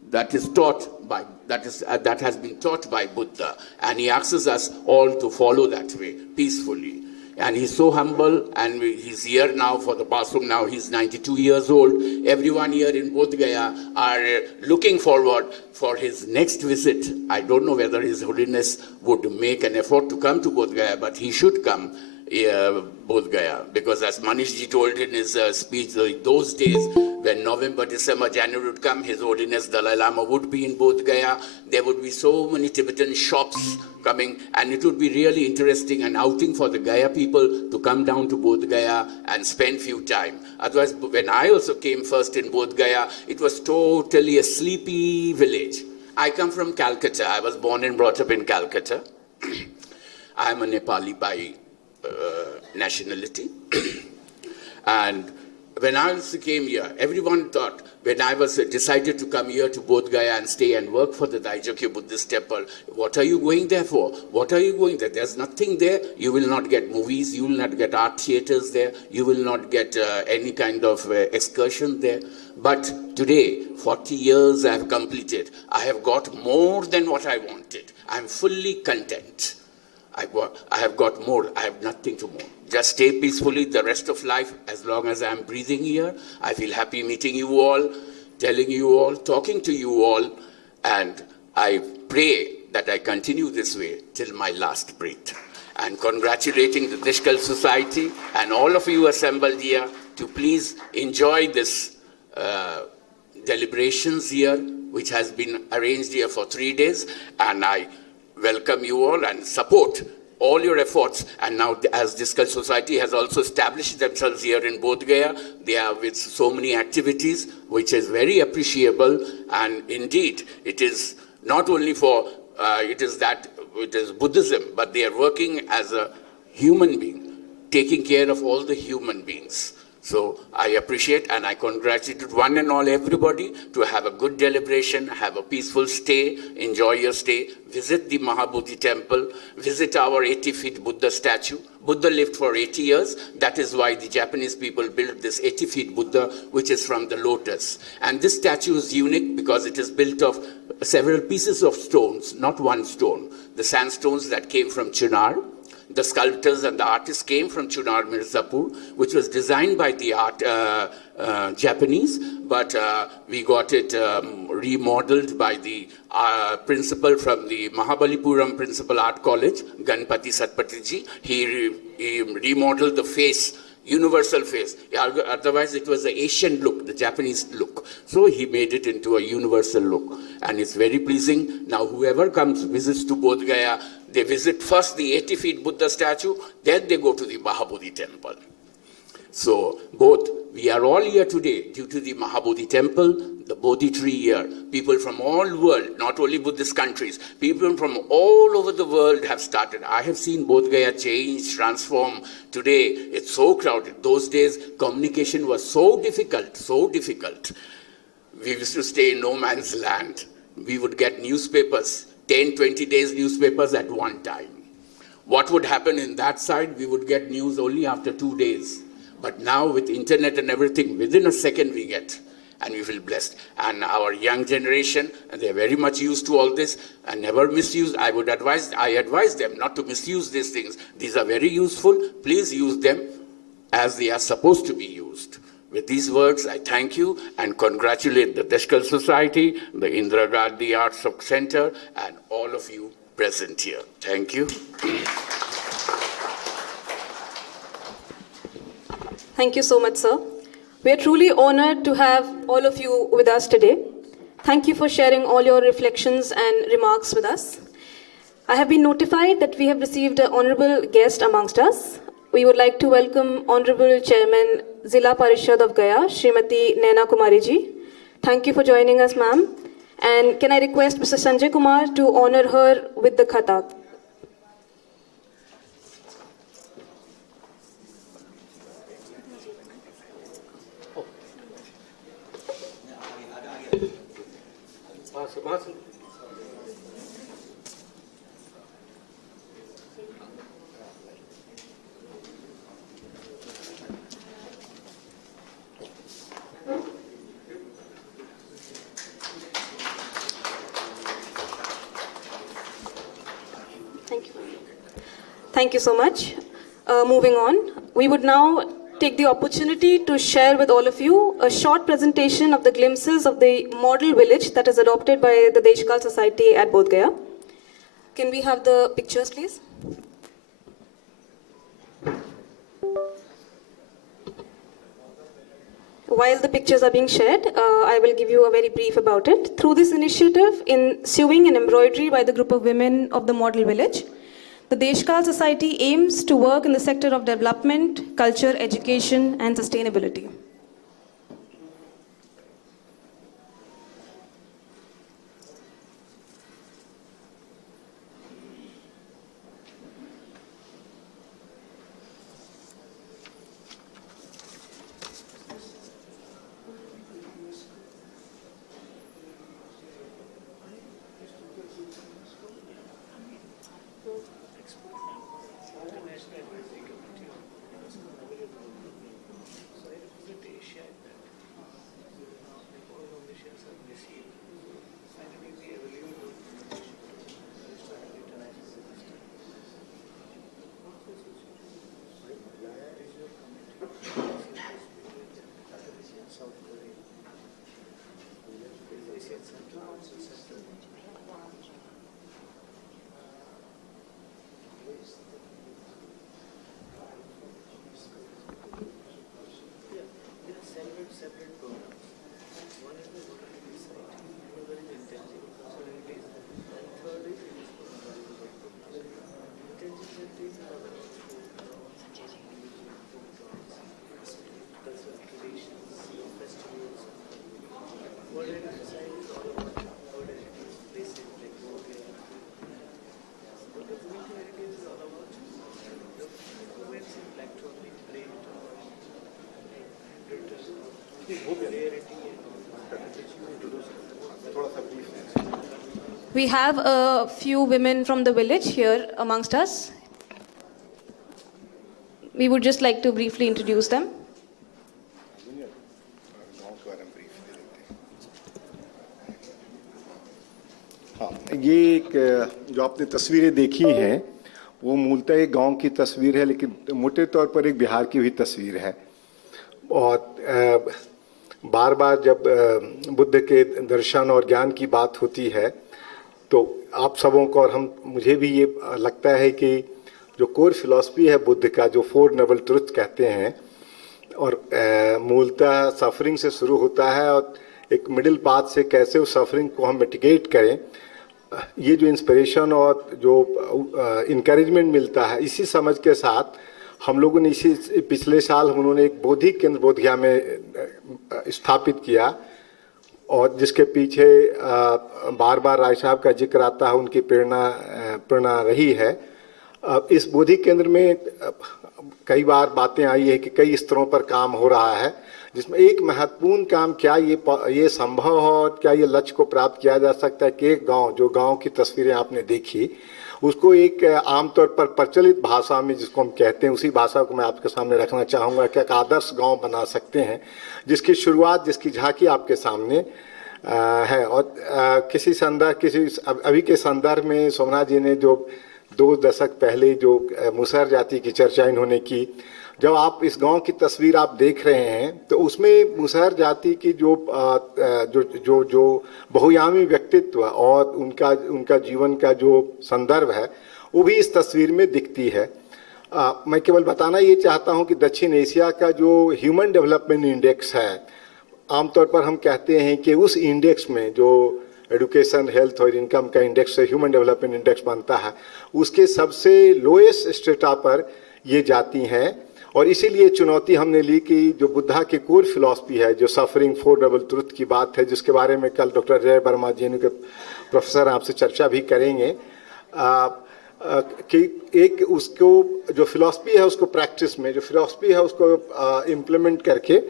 that is taught by, that has been taught by Buddha. And he asks us all to follow that way peacefully. And he's so humble, and he's here now for the past, now he's 92 years old. Everyone here in Bodh Gaya are looking forward for his next visit. I don't know whether His Holiness would make an effort to come to Bodh Gaya, but he should come Bodh Gaya, because as Manish ji told in his speech, those days when November, December, January would come, His Holiness Dalai Lama would be in Bodh Gaya. There would be so many Tibetan shops coming, and it would be really interesting and outing for the Gaya people to come down to Bodh Gaya and spend few time. Otherwise, when I also came first in Bodh Gaya, it was totally a sleepy village. I come from Calcutta. I was born and brought up in Calcutta. I am a Nepali by nationality. And when I also came here, everyone thought, when I was decided to come here to Bodh Gaya and stay and work for the Daijokyo Buddhist temple, what are you going there for? What are you going there? There's nothing there. You will not get movies. You will not get art theaters there. You will not get any kind of excursion there. But today, 40 years I have completed. I have got more than what I wanted. I'm fully content. I have got more. I have nothing to more. Just stay peacefully the rest of life. As long as I'm breathing here, I feel happy meeting you all, telling you all, talking to you all, and I pray that I continue this way till my last breath. And congratulating the Dishkal Society and all of you assembled here to please enjoy this deliberations here, which has been arranged here for 3 days, and I welcome you all and support all your efforts. And now, as Dishkal Society has also established themselves here in Bodh Gaya, they are with so many activities, which is very appreciable. And indeed, it is not only for, it is Buddhism, but they are working as a human being, taking care of all the human beings. So I appreciate and I congratulate one and all everybody to have a good deliberation, have a peaceful stay, enjoy your stay, visit the Mahabodhi temple, visit our 80 feet Buddha statue. Buddha lived for 80 years. That is why the Japanese people built this 80 feet Buddha, which is from the lotus. And this statue is unique because it is built of several pieces of stones, not one stone. The sandstones that came from Chinar. The sculptors and the artists came from Chunar Mirzapur, which was designed by the Japanese, but we got it remodeled by the principal from the Mahabalipuram Principal Art College, Ganpati Satpatiji. He remodeled the face, universal face. Otherwise, it was the Asian look, the Japanese look. So he made it into a universal look. And it's very pleasing. Now, whoever comes, visits to Bodh Gaya, they visit first the 80 feet Buddha statue, then they go to the Mahabodhi temple. So, both, we are all here today due to the Mahabodhi temple, the Bodhi tree here. People from all the world, not only Buddhist countries, people from all over the world have started. I have seen Bodh Gaya change, transform. Today, it's so crowded. Those days, communication was so difficult, so difficult. We used to stay in no man's land. We would get newspapers, 10, 20 days newspapers at one time. What would happen in that side? We would get news only after 2 days. But now with internet and everything, within a second we get, and we feel blessed. And our young generation, they're very much used to all this and never misuse. I advise them not to misuse these things. These are very useful. Please use them as they are supposed to be used. With these words, I thank you and congratulate the Dishkal Society, the Indira Gandhi Arts Center, and all of you present here. Thank you. Thank you so much, sir. We are truly honored to have all of you with us today. Thank you for sharing all your reflections and remarks with us. I have been notified that we have received an honorable guest amongst us. We would like to welcome Honorable Chairman Zilla Parishad of Gaya, Srimati Naina Kumari ji. Thank you for joining us, ma'am. And can I request Mr. Sanjay Kumar to honor her with the khatak? Thank you so much. Moving on, we would now take the opportunity to share with all of you a short presentation of the glimpses of the model village that is adopted by the Deshkal Society at Bodh Gaya. Can we have the pictures, please? While the pictures are being shared, I will give you a very brief about it. Through this initiative in sewing and embroidery by the group of women of the model village, the Deshkal Society aims to work in the sector of development, culture, education, and sustainability. We have a few women from the village here amongst us. We would just like to briefly introduce them. ये एक जो आपने तस्वीरें देखी हैं वो मूलतः एक गांव की तस्वीर है, लेकिन मोटे तौर पर एक बिहार की भी तस्वीर है। और बार बार जब बुद्ध के दर्शन और ज्ञान की बात होती है तो आप सबों को और मुझे भी ये लगता है कि जो कोर फिलॉसफी है बुद्ध का, जो 4 नोबल ट्रुथ कहते हैं, और मूलतः सफरिंग से शुरू होता है और एक मिडिल पाथ से कैसे उस सफरिंग को हम मिटिगेट करें, ये जो इंस्पिरेशन और जो इनकरेजमेंट मिलता है, इसी समझ के साथ हम लोगों ने इसी पिछले साल उन्होंने एक बोधि केंद्र बोध गया में स्थापित किया, और जिसके पीछे बार बार राय साहब का जिक्र आता है, उनकी प्रेरणा रही है। इस बोधि केंद्र में कई बार बातें आई है कि कई स्तरों पर काम हो रहा है, जिसमें एक महत्वपूर्ण काम क्या ये संभव हो और क्या ये लक्ष्य को प्राप्त किया जा सकता है कि एक गांव, जो गांव की तस्वीरें आपने देखी, उसको एक आमतौर पर प्रचलित भाषा में जिसको हम कहते हैं, उसी भाषा को मैं आपके सामने रखना चाहूँगा कि एक आदर्श गांव बना सकते हैं, जिसकी शुरुआत, जिसकी झांकी आपके सामने है। और अभी के संदर्भ में सोमनाथ जी ने जो 2 दशक पहले जो मुसहर जाति की चर्चा इन्होंने की, जब आप इस गांव की तस्वीर आप देख रहे हैं तो उसमें मुसहर जाति की जो बहुयामी व्यक्तित्व और उनका जीवन का जो संदर्भ है वो भी इस तस्वीर में दिखती है। मैं केवल बताना ये चाहता हूं कि दक्षिण एशिया का जो ह्यूमन डेवलपमेंट इंडेक्स है, आमतौर पर हम कहते हैं कि उस इंडेक्स में जो एडुकेशन, हेल्थ और इनकम का इंडेक्स है, ह्यूमन डेवलपमेंट इंडेक्स बनता है, उसके सबसे लोएस्ट स्टेटा पर ये जाती हैं। और इसीलिए चुनौती हमने ली कि जो बुद्धा की कोर फिलॉसफी है, जो सफरिंग 4 नोबल ट्रुथ की बात है, जिसके बारे में कल डॉक्टर जय वर्मा जी के प्रोफेसर आपसे चर्चा भी करेंगे, कि एक उसको जो फिलॉसफी है उसको प्रैक्टिस में, जो फिलॉसफी है उसको इम्प्लीमेंट करके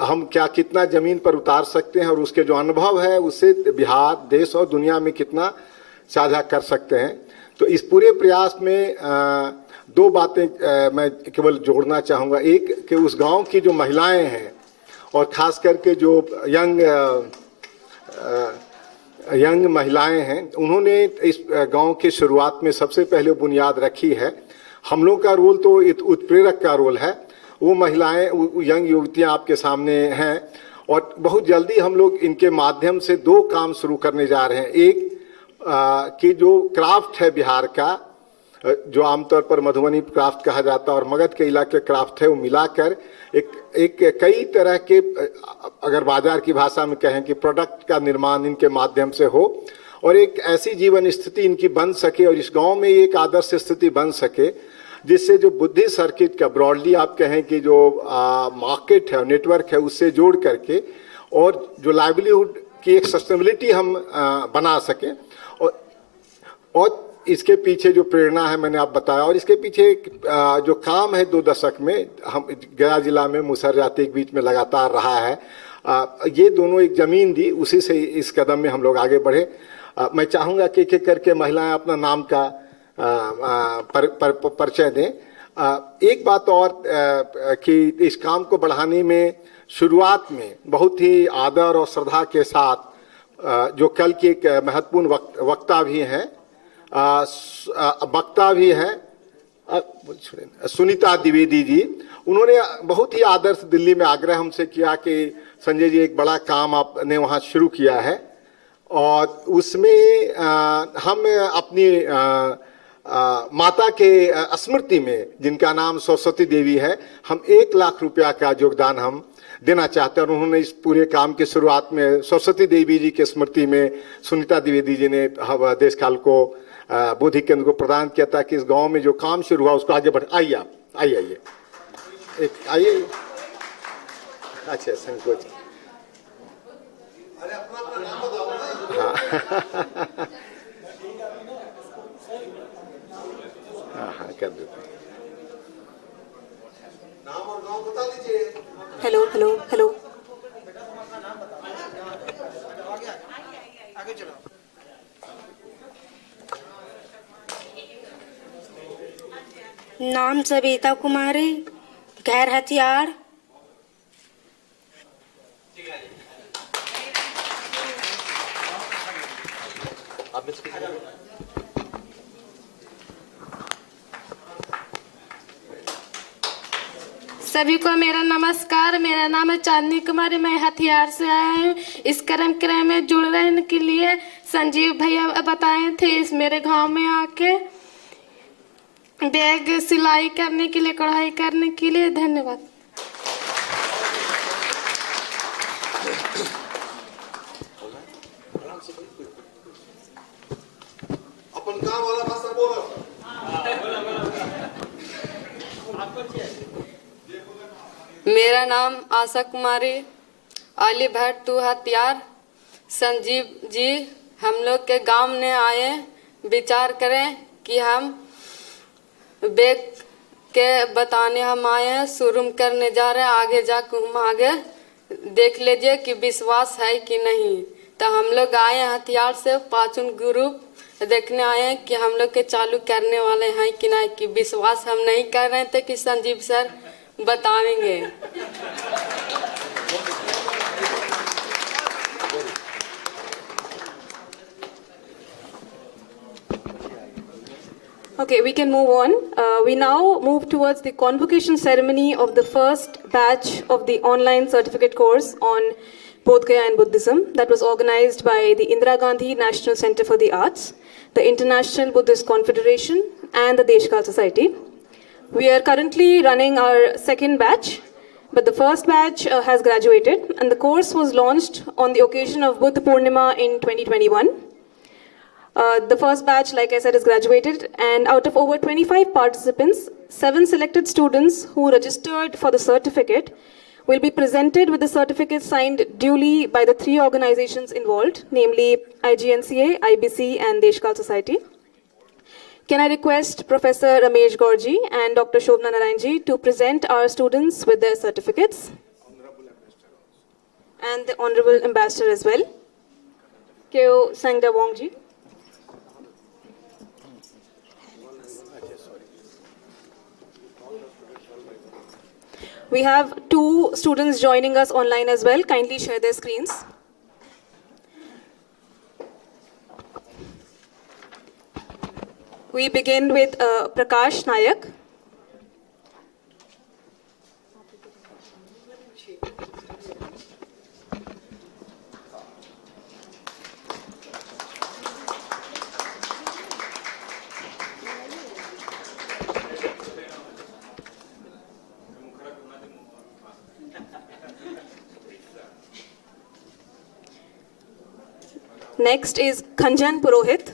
हम क्या कितना ज़मीन पर उतार सकते हैं और उसके जो अनुभव है उससे बिहार, देश और दुनिया में कितना साझा कर सकते हैं। तो इस पूरे प्रयास में 2 बातें मैं केवल जोड़ना चाहूँगा। एक कि उस गांव की जो महिलाएं हैं और ख़ास करके जो यंग महिलाएं हैं, उन्होंने इस गांव की शुरुआत में सबसे पहले बुनियाद रखी है हम लोग का रोल तो उत्प्रेरक का रोल है। वो महिलाएं, यंग युवतियां आपके सामने हैं और बहुत जल्दी हम लोग इनके माध्यम से 2 काम शुरू करने जा रहे हैं। एक कि जो क्राफ्ट है बिहार का, जो आमतौर पर मधुबनी क्राफ्ट कहा जाता है और मगध के इलाके क्राफ्ट है, वो मिलाकर एक कई तरह के, अगर बाजार की भाषा में कहें कि प्रोडक्ट का निर्माण इनके माध्यम से हो और एक ऐसी जीवन स्थिति इनकी बन सके और इस गांव में एक आदर्श स्थिति बन सके जिससे जो बुद्धि सर्किट का ब्रॉडली आप कहें कि जो मार्केट है, नेटवर्क है, उससे जोड़ करके और जो लाइवलीहुड की एक सस्टेनेबिलिटी हम बना सकें। और इसके पीछे जो प्रेरणा है मैंने आप बताया, और इसके पीछे एक जो काम है 2 दशक में हम गया जिला में मुसहर जाति के बीच में लगातार रहा है, ये दोनों एक जमीन दी, उसी से इस कदम में हम लोग आगे बढ़े। मैं चाहूँगा कि एक करके महिलाएं अपना नाम का परिचय दें। एक बात और कि इस काम को बढ़ाने में शुरुआत में बहुत ही आदर और श्रद्धा के साथ जो कल की एक महत्वपूर्ण वक्ता भी हैं सुनीता द्विवेदी जी, उन्होंने बहुत ही आदर से दिल्ली में आग्रह हमसे किया कि संजय जी एक बड़ा काम आपने वहाँ शुरू किया है और उसमें हम अपनी माता के स्मृति में, जिनका नाम सरस्वती देवी है, हम 1 लाख रुपया का योगदान हम देना चाहते हैं। और उन्होंने इस पूरे काम की शुरुआत में सरस्वती देवी जी की स्मृति में सुनीता द्विवेदी जी ने देश काल को बोधि केंद्र को प्रदान किया ताकि इस गांव में जो काम शुरू हुआ उसको आगे बढ़। आइए आप, आइए आइए। अच्छा, संकोच। हाँ, कर देते हैं। नाम और गांव बता दीजिए। Hello hello hello. आगे चलो। नाम सविता कुमारी, गैर हथियार। सभी को मेरा नमस्कार। मेरा नाम है चांदनी कुमारी, मैं हथियार से आया हूँ। इस कार्यक्रम में जुड़ रहने के लिए संजीव भैया बताए थे इस मेरे गांव में आके बैग सिलाई करने के लिए, कढ़ाई करने के लिए। धन्यवाद। अपन गांव वाला भाषा बोलो। मेरा नाम आशा कुमारी, अली भट्ट तू हथियार। संजीव जी हम लोग के गांव में आए, विचार करें कि हम बैग के बताने हम आए हैं, शुरू करने जा रहे हैं। आगे जाकर हम आगे देख लीजिए कि विश्वास है कि नहीं। तो हम लोग आए हैं हथियार से, 5 ग्रुप देखने आए हैं कि हम लोग के चालू करने वाले हैं कि नहीं, कि विश्वास हम नहीं कर रहे थे कि संजीव सर बताएंगे। Okay, we can move on. We now move towards the convocation ceremony of the first batch of the online certificate course on Bodh Gaya and Buddhism that was organized by the Indira Gandhi National Center for the Arts, the International Buddhist Confederation, and the Deshkal Society. We are currently running our second batch, but the first batch has graduated, and the course was launched on the occasion of Buddha Purnima in 2021. The first batch, like I said, is graduated, and out of over 25 participants, 7 selected students who registered for the certificate will be presented with the certificate signed duly by the 3 organizations involved, namely IGNCA, IBC, and Deshkal Society. Can I request Professor Ramesh Gorji and Dr. Shobna Narayanji to present our students with their certificates? And the Honorable Ambassador as well. Keo Sangda Wongji. We have 2 students joining us online as well. Kindly share their screens. We begin with Prakash Nayak. Next is Khanjan Purohit.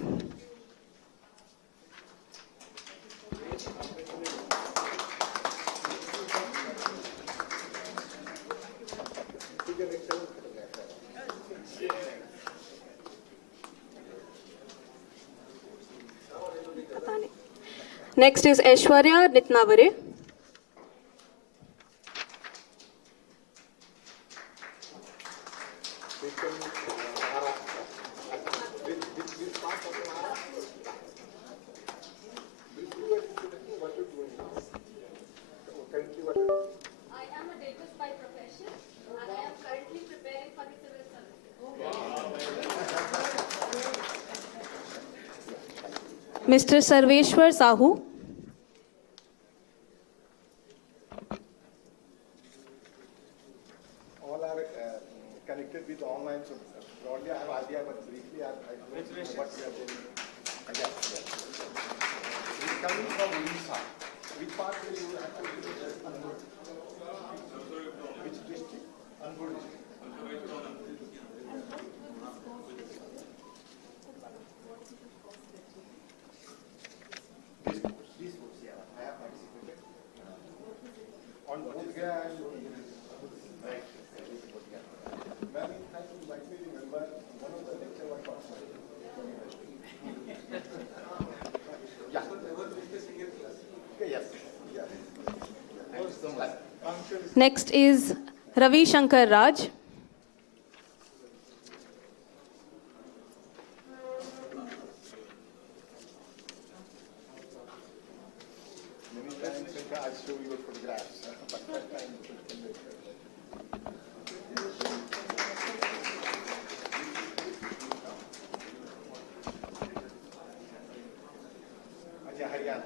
Next is Aishwarya Nitnavare. I am a dentist by profession and I am currently preparing for the civil service. Mr. Sarveshwar Sahu. All are connected with online, so broadly I have idea, but briefly I don't know what we are doing. Yes. He's coming from Odisha. Which part will you have to do? Which district? Anbur district. This course, yeah, I have participated. On both Gaya and right. Ma'am, in fact, you might remember one of the lecture I taught. Yeah. Yes. Yeah. Next is Ravi Shankar Raj. Many times I show you photographs, but that time Haryana.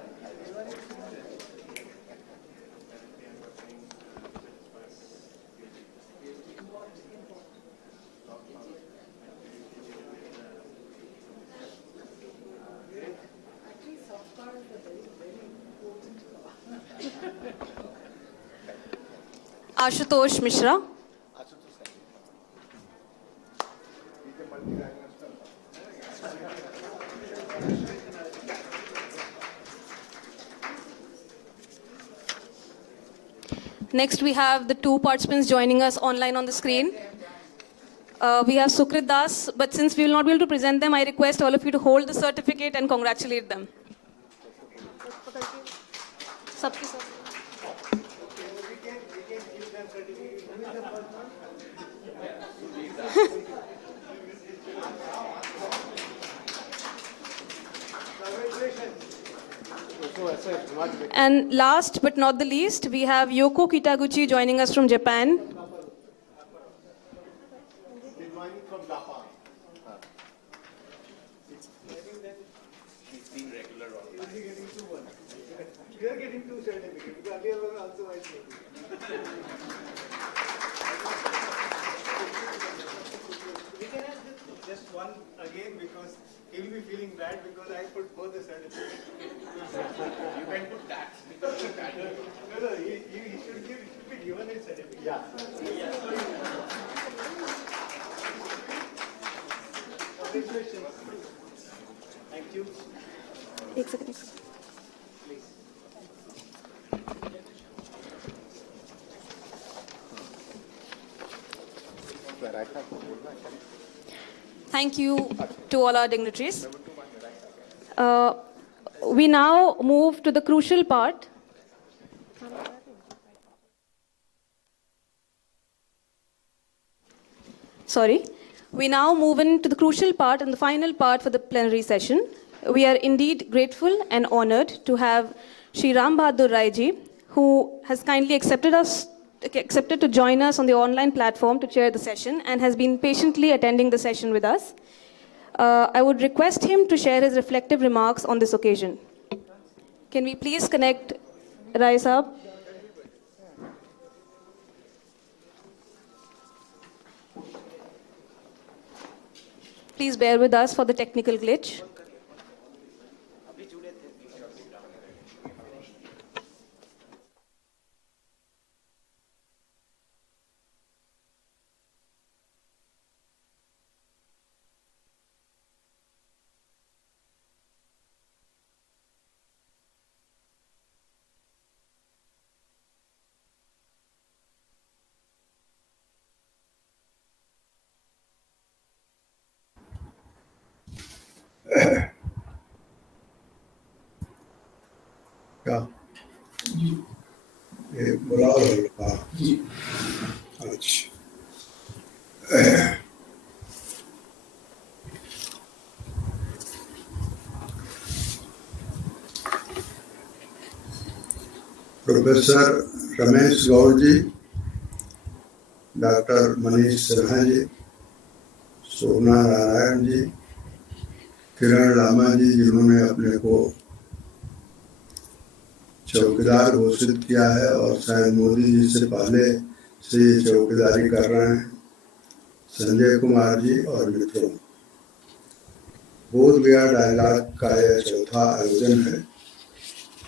Ashutosh Mishra. Next, we have the two participants joining us online on the screen. We have Sukrit Das, but since we will not be able to present them, I request all of you to hold the certificate and congratulate them. Sabki sab. And last but not the least, we have Yoko Kitaguchi joining us from Japan. From Japan. He's been regular all the time. We are getting two certificates. The earlier one also I said. We can have just one again because he will be feeling bad because I put both the certificates. You can put that. No, he should be given his certificate. Yeah. Congratulations. Thank you. एक second. Thank you to all our dignitaries. We now move to the crucial part. We now move into the crucial part and the final part for the plenary session. We are indeed grateful and honored to have Shri Ram Bahadur Rai ji, who has kindly accepted to join us on the online platform to chair the session and has been patiently attending the session with us. I would request him to share his reflective remarks on this occasion. Can we please connect Rai Saab? Please bear with us for the technical glitch. क्या ये बुलाओ हाँ अच्छा professor Ramesh Gaur जी, doctor Manish Sinha ji, सोना नारायण जी, किरण लामाजी जिन्होंने अपने को चौकीदार घोषित किया है और शायद मोदी जी से पहले से ये चौकीदारी कर रहे हैं, संजय कुमार जी और मित्रों, बोध गया डायलॉग का यह चौथा आयोजन है।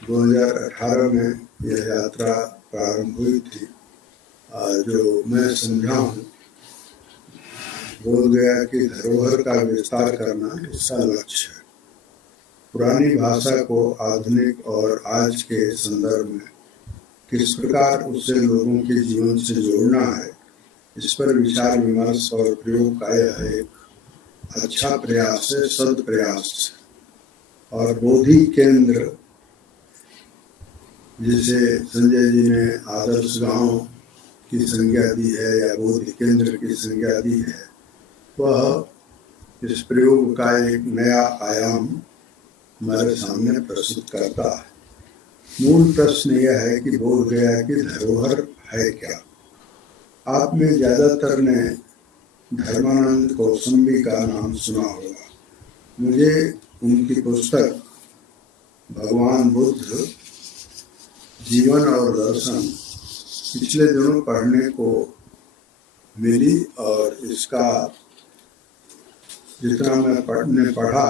2018 में यह यात्रा प्रारंभ हुई थी, जो मैं समझा हूँ बोध गया की धरोहर का विस्तार करना इसका लक्ष्य है। पुरानी भाषा को आधुनिक और आज के संदर्भ में किस प्रकार उसे लोगों के जीवन से जोड़ना है, इस पर विचार विमर्श और प्रयोग का यह एक अच्छा प्रयास है, सद प्रयास है। और बोधि केंद्र जिसे संजय जी ने आदर्श गांव की संज्ञा दी है या बोधि केंद्र की संज्ञा दी है, वह इस प्रयोग का एक नया आयाम हमारे सामने प्रस्तुत करता है। मूल प्रश्न यह है कि बोध गया की धरोहर है क्या। आप में ज्यादातर ने धर्मानंद कौसम्बी का नाम सुना होगा। मुझे उनकी पुस्तक भगवान बुद्ध जीवन और दर्शन पिछले दिनों पढ़ने को मिली और इसका जितना मैं पढ़ा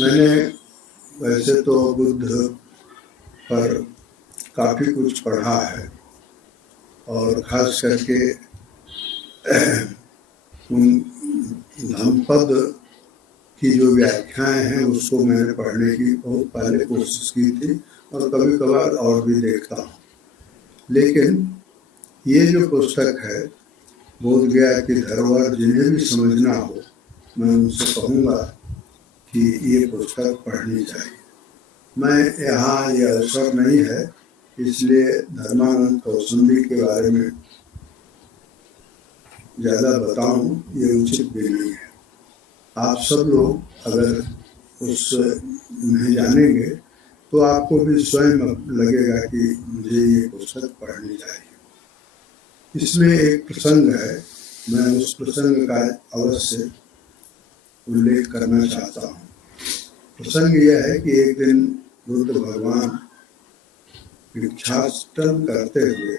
मैंने वैसे तो बुद्ध पर काफी कुछ पढ़ा है और खास करके उन धम्मपद की जो व्याख्याएं हैं उसको मैंने पढ़ने की बहुत पहले कोशिश की थी और कभी कभार और भी देखता हूँ। लेकिन ये जो पुस्तक है बोध गया की धरोहर, जिन्हें भी समझना हो मैं उनसे कहूँगा कि ये पुस्तक पढ़नी चाहिए। मैं यहाँ ये अवसर नहीं है इसलिए धर्मानंद कौसम्बी के बारे में ज़्यादा बताऊँ ये उचित भी नहीं है। आप सब लोग अगर उन्हें जानेंगे तो आपको भी स्वयं लगेगा कि मुझे ये पुस्तक पढ़नी चाहिए। इसमें एक प्रसंग है, मैं उस प्रसंग का अवश्य उल्लेख करना चाहता हूँ। प्रसंग यह है कि एक दिन बुद्ध भगवान भिक्षाटन करते हुए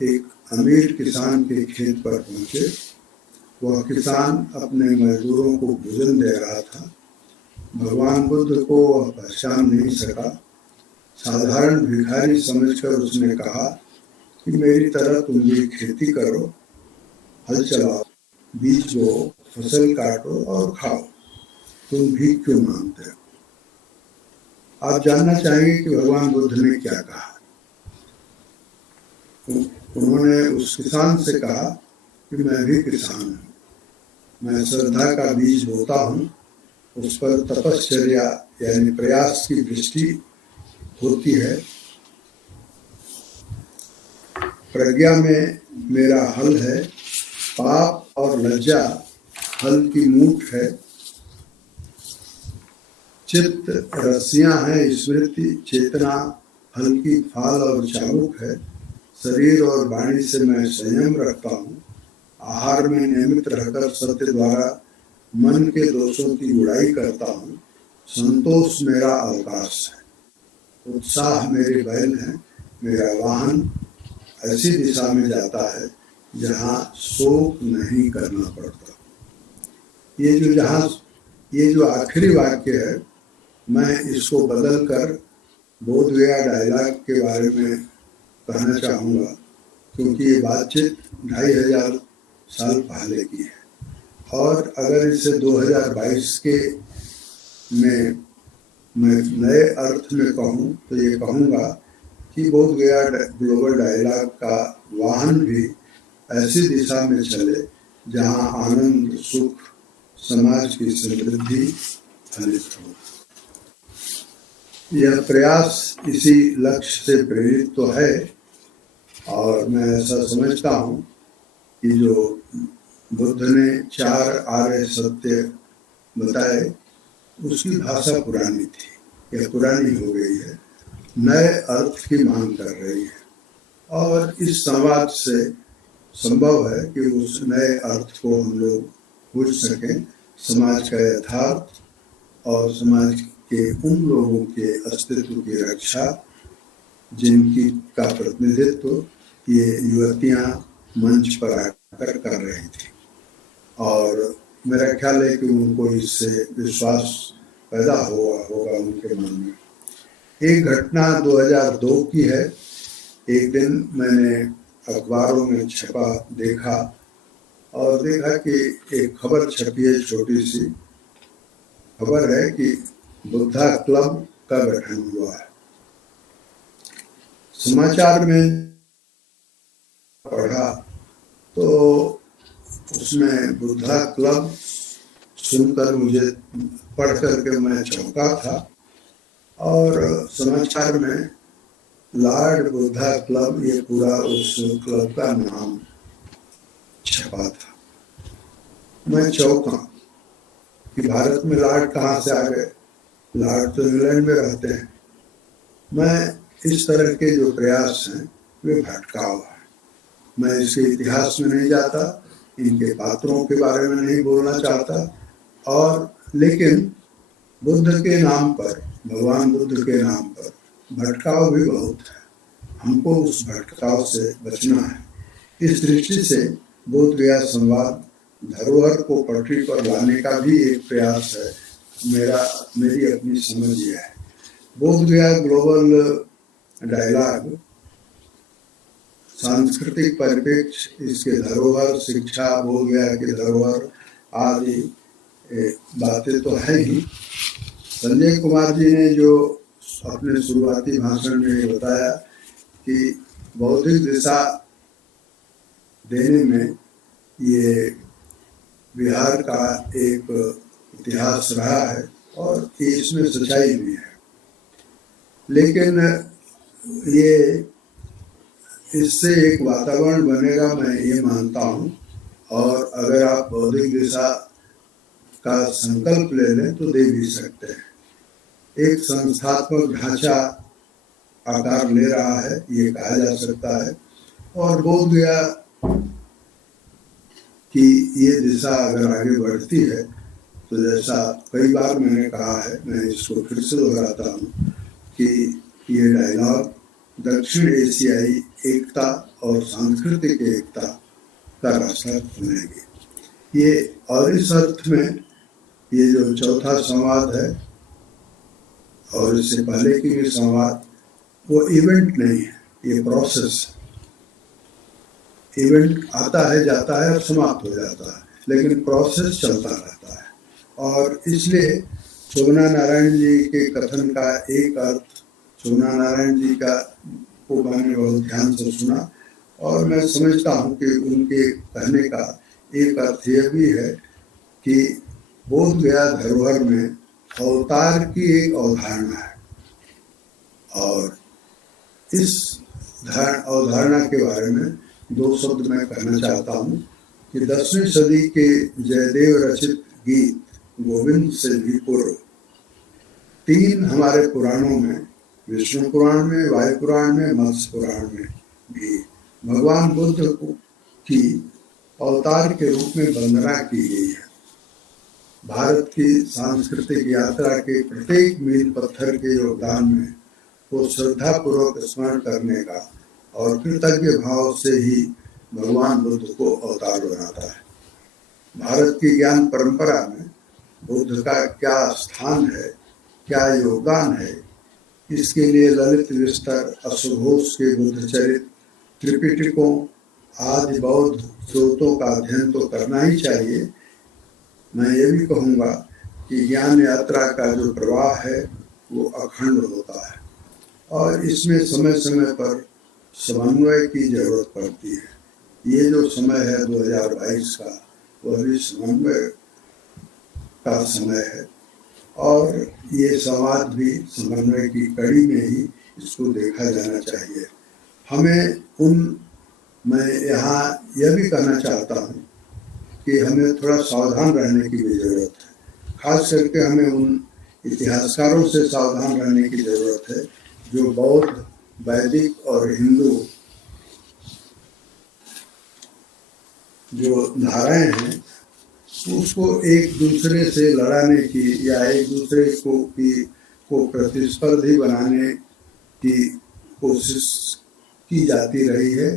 एक अमीर किसान के खेत पर पहुंचे। वह किसान अपने मजदूरों को भोजन दे रहा था। भगवान बुद्ध को वह पहचान नहीं सका। साधारण भिखारी समझकर उसने कहा कि मेरी तरह तुम भी खेती करो, हल चलाओ, बीज बो, फसल काटो और खाओ, तुम भीख क्यों मांगते हो। आप जानना चाहेंगे कि भगवान बुद्ध ने क्या कहा। उन्होंने उस किसान से कहा कि मैं भी किसान हूँ, मैं श्रद्धा का बीज बोता हूँ, उस पर तपश्चर्या यानी प्रयास की दृष्टि होती है। प्रज्ञा में मेरा हल है, पाप और लज्जा हल की मूठ है, चित्त रस्सियां हैं, स्मृति चेतना हल की फाल और चाबुक है, शरीर और वाणी से मैं संयम रखता हूँ, आहार में नियमित रहकर सत्य द्वारा मन के दोषों की उड़ाई करता हूँ। संतोष मेरा अवकाश है, उत्साह मेरे बैल हैं, मेरा वाहन ऐसी दिशा में जाता है जहाँ शोक नहीं करना पड़ता। ये जो आखिरी वाक्य है, मैं इसको बदल कर बोधगया डायलॉग के बारे में कहना चाहूँगा, क्योंकि ये बातचीत 2500 साल पहले की है। और अगर इसे 2022 के में मैं नए अर्थ में कहूँ तो ये कहूँगा कि बोधगया ग्लोबल डायलॉग का वाहन भी ऐसी दिशा में चले जहाँ आनंद, सुख, समाज की समृद्धि फलित हो। यह प्रयास इसी लक्ष्य से प्रेरित तो है, और मैं ऐसा समझता हूँ कि जो बुद्ध ने 4 आर्य सत्य बताए, उसकी भाषा पुरानी थी, यह पुरानी हो गई है, नए अर्थ की मांग कर रही है। और इस संवाद से संभव है कि उस नए अर्थ को हम लोग बुझ सकें, समाज का यथार्थ और समाज के उन लोगों के अस्तित्व की रक्षा जिनकी का प्रतिनिधित्व ये युवतियां मंच पर आकर कर रही थी। और मेरा ख्याल है कि उनको इससे विश्वास पैदा होगा उनके मन में। एक घटना 2002 की है। एक दिन मैंने अखबारों में छपा देखा कि एक खबर छपी है, छोटी सी खबर है कि बुद्धा क्लब का गठन हुआ है। समाचार में पढ़ा तो उसमें बुद्धा क्लब सुनकर मुझे पढ़ करके मैं चौंका था। और समाचार में लॉर्ड बुद्धा क्लब, ये पूरा उस क्लब का नाम छपा था। मैं चौंका कि भारत में लॉर्ड कहाँ से आ गए, लॉर्ड तो इंग्लैंड में रहते हैं। मैं इस तरह के जो प्रयास हैं वे भटकाव है। मैं इसके इतिहास में नहीं जाता, इनके पात्रों के बारे में नहीं बोलना चाहता, और लेकिन बुद्ध के नाम पर, भगवान बुद्ध के नाम पर भटकाव भी बहुत है। हमको उस भटकाव से बचना है। इस दृष्टि से बोधगया संवाद धरोहर को पटरी पर लाने का भी एक प्रयास है। मेरी अपनी समझ यह है। बोधगया ग्लोबल डायलॉग सांस्कृतिक परिप्रेक्ष्य, इसके धरोहर, शिक्षा, बोधगया के धरोहर आदि बातें तो है ही। संजय कुमार जी ने जो अपने शुरुआती भाषण में बताया कि बौद्धिक दिशा देने में ये बिहार का एक इतिहास रहा है और इसमें सच्चाई भी है, लेकिन ये इससे एक वातावरण बनेगा, मैं ये मानता हूँ। और अगर आप बौद्धिक दिशा का संकल्प ले लें तो दे भी सकते हैं। एक संस्थात्मक ढांचा आकार ले रहा है, ये कहा जा सकता है। और बोधगया कि ये दिशा अगर आगे बढ़ती है तो जैसा कई बार मैंने कहा है, मैं इसको फिर से दोहराता हूँ कि ये डायलॉग दक्षिण एशियाई एकता और सांस्कृतिक एकता का रास्ता खोलेगी। ये और इस अर्थ में ये जो चौथा संवाद है और इससे पहले की भी संवाद, वो इवेंट नहीं है, ये प्रोसेस है। इवेंट आता है, जाता है और समाप्त हो जाता है, लेकिन प्रोसेस चलता रहता है। और इसलिए शोभना नारायण जी के कथन का एक अर्थ, शोभना नारायण जी का को मैंने बहुत ध्यान से सुना और मैं समझता हूँ कि उनके कहने का एक अर्थ यह भी है कि बोधगया धरोहर में अवतार की एक अवधारणा है। और इस अवधारणा के बारे में 2 शब्द मैं कहना चाहता हूँ कि 10वीं सदी के जयदेव रचित गीत गोविंद से भी पूर्व 3 हमारे पुराणों में, विष्णु पुराण में, वायु पुराण में, मत्स्य पुराण में भी भगवान बुद्ध की अवतार के रूप में वंदना की गई है। भारत की सांस्कृतिक यात्रा के प्रत्येक मील पत्थर के योगदान में को श्रद्धापूर्वक स्मरण करने का और कृतज्ञ भाव से ही भगवान बुद्ध को अवतार बनाता है। भारत की ज्ञान परंपरा में बुद्ध का क्या स्थान है, क्या योगदान है, इसके लिए ललित विस्तर, अश्वघोष के बुद्ध चरित, त्रिपिटकों आदि बौद्ध स्रोतों का अध्ययन तो करना ही चाहिए। मैं ये भी कहूँगा कि ज्ञान यात्रा का जो प्रवाह है वो अखंड होता है और इसमें समय समय पर समन्वय की जरूरत पड़ती है। ये जो समय है 2022 का, वह भी समन्वय का समय है और ये संवाद भी समन्वय की कड़ी में ही इसको देखा जाना चाहिए। मैं यहाँ यह भी कहना चाहता हूँ कि हमें थोड़ा सावधान रहने की भी जरूरत है। खास करके हमें उन इतिहासकारों से सावधान रहने की जरूरत है जो बौद्ध, वैदिक और हिंदू जो धाराएं हैं उसको एक दूसरे से लड़ाने की या एक दूसरे को प्रतिस्पर्धी बनाने की कोशिश की जाती रही है,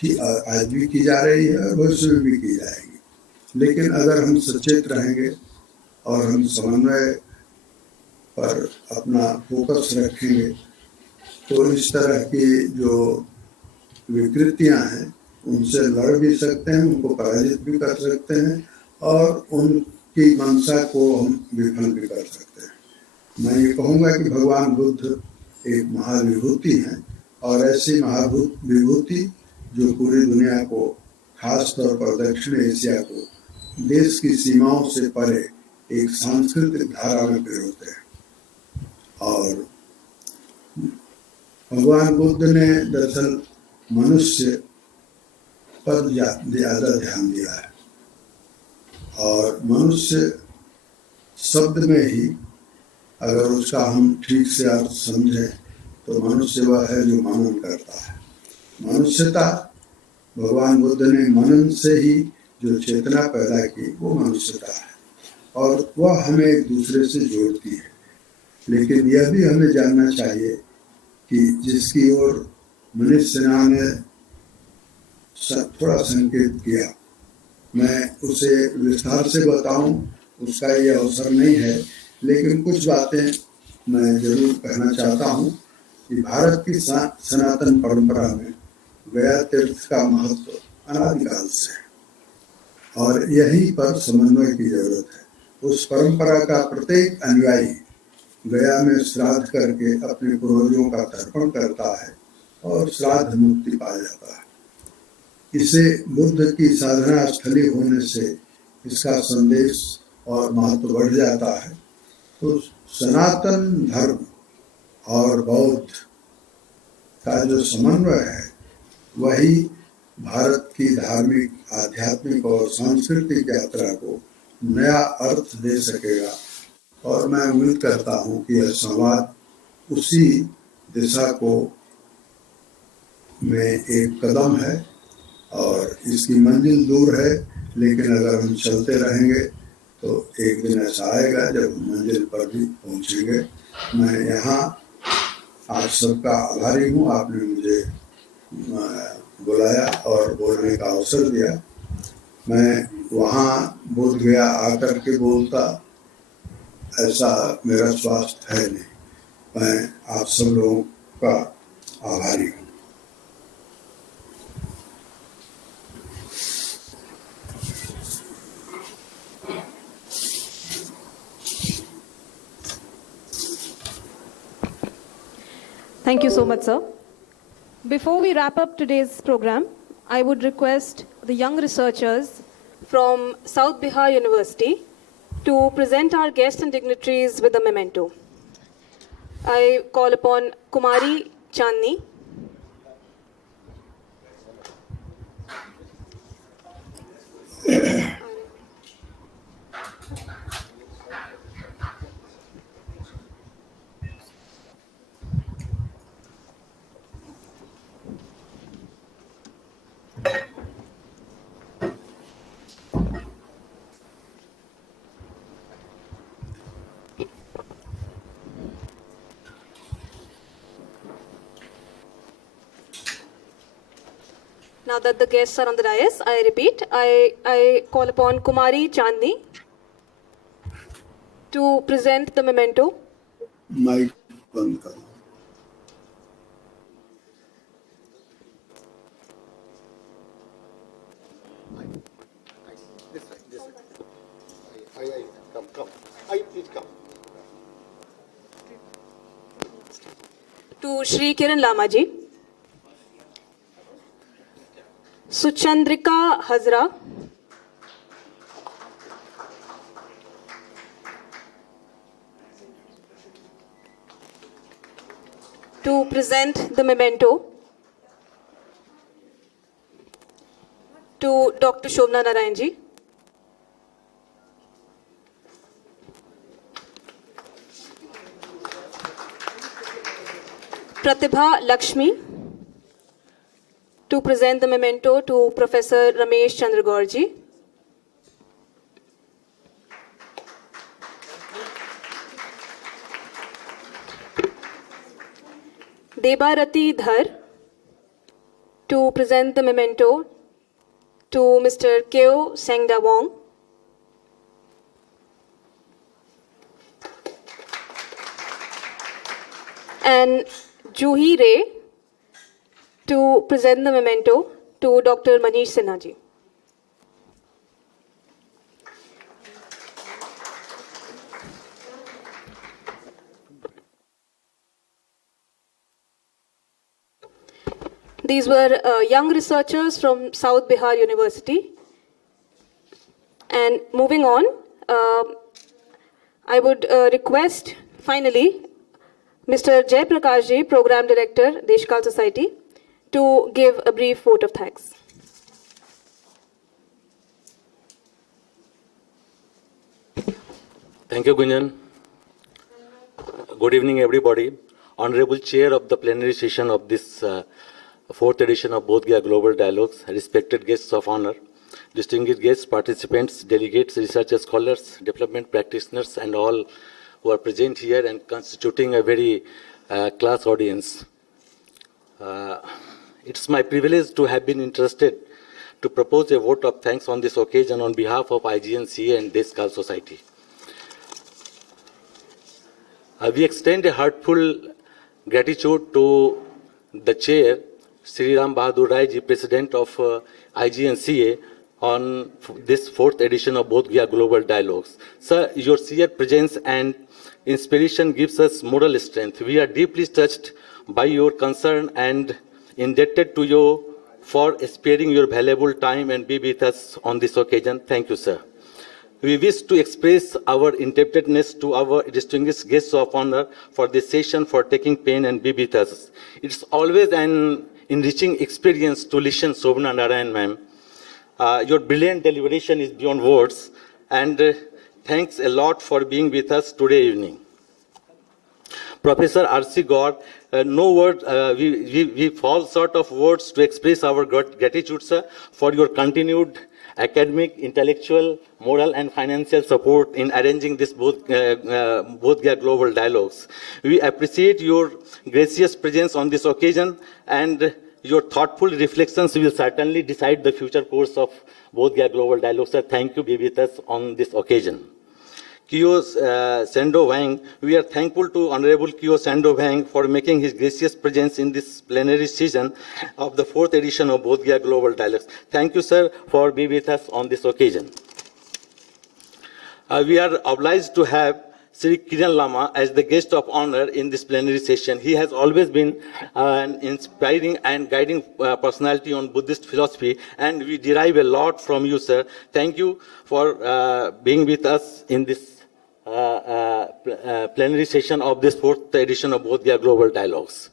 कि आज भी की जा रही है और भविष्य में भी की जाएगी। लेकिन अगर हम सचेत रहेंगे और हम समन्वय पर अपना फोकस रखेंगे तो इस तरह की जो विकृतियां हैं उनसे लड़ भी सकते हैं, उनको पराजित भी कर सकते हैं और उनकी मंशा को हम विफल भी कर सकते हैं। मैं ये कहूँगा कि भगवान बुद्ध एक महाविभूति हैं और ऐसी महाविभूति जो पूरी दुनिया को, खास तौर पर दक्षिण एशिया को, देश की सीमाओं से परे एक सांस्कृतिक धारा में पिरोते हैं। और भगवान बुद्ध ने दरअसल मनुष्य पर ज्यादा ध्यान दिया है और मनुष्य शब्द में ही अगर उसका हम ठीक से अर्थ समझें तो मनुष्य वह है जो मनन करता है। मनुष्यता, भगवान बुद्ध ने मनन से ही जो चेतना पैदा की वो मनुष्यता है और वह हमें एक दूसरे से जोड़ती है। लेकिन यह भी हमें जानना चाहिए कि जिसकी ओर मनीष सिन्हा ने थोड़ा संकेत किया, मैं उसे विस्तार से बताऊं उसका ये अवसर नहीं है, लेकिन कुछ बातें मैं जरूर कहना चाहता हूं कि भारत की सनातन परंपरा में गया तीर्थ का महत्व अनादिकाल से है और यहीं पर समन्वय की जरूरत है। उस परंपरा का प्रत्येक अनुयायी गया में श्राद्ध करके अपने पूर्वजों का तर्पण करता है और श्राद्ध मुक्ति पा जाता है। इसे बुद्ध की साधना स्थली होने से इसका संदेश और महत्व बढ़ जाता है। तो सनातन धर्म और बौद्ध का जो समन्वय है वही भारत की धार्मिक, आध्यात्मिक और सांस्कृतिक यात्रा को नया अर्थ दे सकेगा और मैं उम्मीद करता हूँ कि यह संवाद उसी दिशा को में एक कदम है और इसकी मंजिल दूर है, लेकिन अगर हम चलते रहेंगे तो एक दिन ऐसा आएगा जब हम मंजिल पर भी पहुँचेंगे। मैं यहाँ आप सबका आभारी हूँ, आपने मुझे बुलाया और बोलने का अवसर दिया। मैं वहाँ बोध गया आकर के बोलता, ऐसा मेरा स्वास्थ्य है नहीं। मैं आप सब लोगों का आभारी हूँ। Thank you so much, sir. Before we wrap up today's program, I would request the young researchers from South Bihar University to present our guests and dignitaries with a memento. I call upon Kumari Chandni. Now that the guests are on the dais, I repeat, I call upon Kumari Chandni to present the memento. Mic बंद करो. Please come. To Shri Kiran Lamaji, Suchandrika Hazra, to present the memento to Dr. Shobna Narayanji. Pratibha Lakshmi, to present the memento to Professor Ramesh Chandra Gaurji. Debarati Dhar, to present the memento to Mr. Keo Sengda Wong. And Juhi Ray, to present the memento to Dr. Manish Sinha ji. These were young researchers from South Bihar University. And moving on, I would request, finally, Mr. Jai Prakash ji, Program Director, Deshkal Society, to give a brief vote of thanks. Thank you, Gunjan. Good evening, everybody. Honorable Chair of the Plenary Session of this fourth edition of Bodh Gaya Global Dialogues, respected guests of honor, distinguished guests, participants, delegates, researchers, scholars, development practitioners, and all who are present here and constituting a very class audience. It's my privilege to have been interested to propose a vote of thanks on this occasion on behalf of IGNCA and Deshkal Society. We extend a heartful gratitude to the chair, Sri Ram Bahadur Rai ji, President of IGNCA, on this fourth edition of Bodh Gaya Global Dialogues. Sir, your sheer presence and inspiration gives us moral strength. We are deeply touched by your concern and indebted to you for sparing your valuable time and be with us on this occasion. Thank you, sir. We wish to express our indebtedness to our distinguished guests of honor for this session, for taking pain and be with us. It's always an enriching experience to listen to Shobna Narayan, ma'am. Your brilliant deliberation is beyond words, and thanks a lot for being with us today evening. Professor R.C. Gaur, no word, we fall short of words to express our gratitude, sir, for your continued academic, intellectual, moral, and financial support in arranging this Bodh Gaya Global Dialogues. We appreciate your gracious presence on this occasion, and your thoughtful reflections will certainly decide the future course of Bodh Gaya Global Dialogues. Sir, thank you, be with us on this occasion. Kyo Sando Wang, we are thankful to Honorable Kyo Sando Wang for making his gracious presence in this plenary session of the fourth edition of Bodh Gaya Global Dialogues. Thank you, sir, for being with us on this occasion. We are obliged to have Sri Kiran Lama as the guest of honor in this plenary session. He has always been an inspiring and guiding personality on Buddhist philosophy, and we derive a lot from you, sir. Thank you for being with us in this plenary session of this fourth edition of Bodh Gaya Global Dialogues.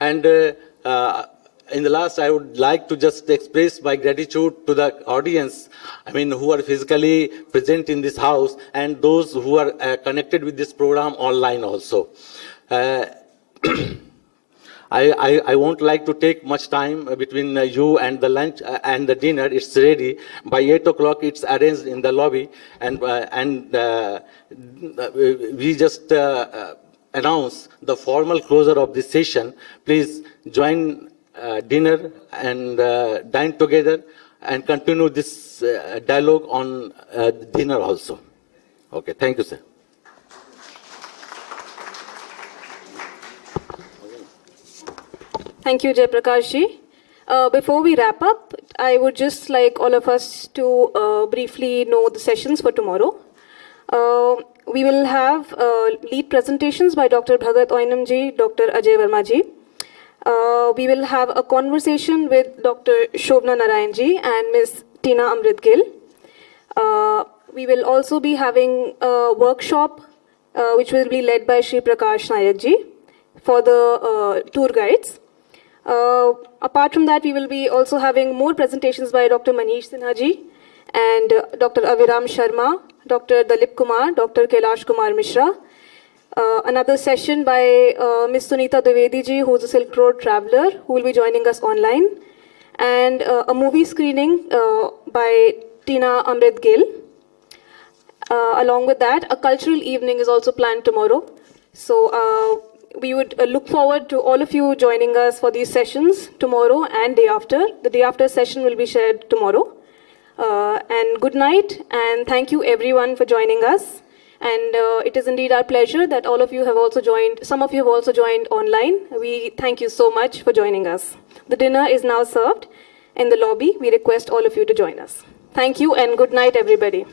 And in the last, I would like to just express my gratitude to the audience, who are physically present in this house, and those who are connected with this program online also. I won't like to take much time between you and the lunch and the dinner. It's ready. By 8 o'clock, it's arranged in the lobby, and we just announce the formal closure of this session. Please join dinner and dine together and continue this dialogue on dinner also. Okay, thank you, sir. Thank you, Jayaprakash ji. Before we wrap up, I would just like all of us to briefly know the sessions for tomorrow. We will have lead presentations by Dr. Bhagat Oinam ji, Dr. Ajay Verma ji. We will have a conversation with Dr. Shobna Narayan ji and Ms. Tina Amrit Gill. We will also be having a workshop which will be led by Shri Prakash Nayak ji for the tour guides. Apart from that, we will be also having more presentations by Dr. Manish Sinha ji and Dr. Aviram Sharma, Dr. Dalip Kumar, Dr. Kailash Kumar Mishra. Another session by Ms. Sunita Dwivedi ji, who is a Silk Road traveler, who will be joining us online. And a movie screening by Tina Amrit Gill. Along with that, a cultural evening is also planned tomorrow. So we would look forward to all of you joining us for these sessions tomorrow and day after. The day after session will be shared tomorrow. And good night, and thank you everyone for joining us. And it is indeed our pleasure that all of you have also joined, some of you have also joined online. We thank you so much for joining us. The dinner is now served in the lobby. We request all of you to join us. Thank you and good night, everybody.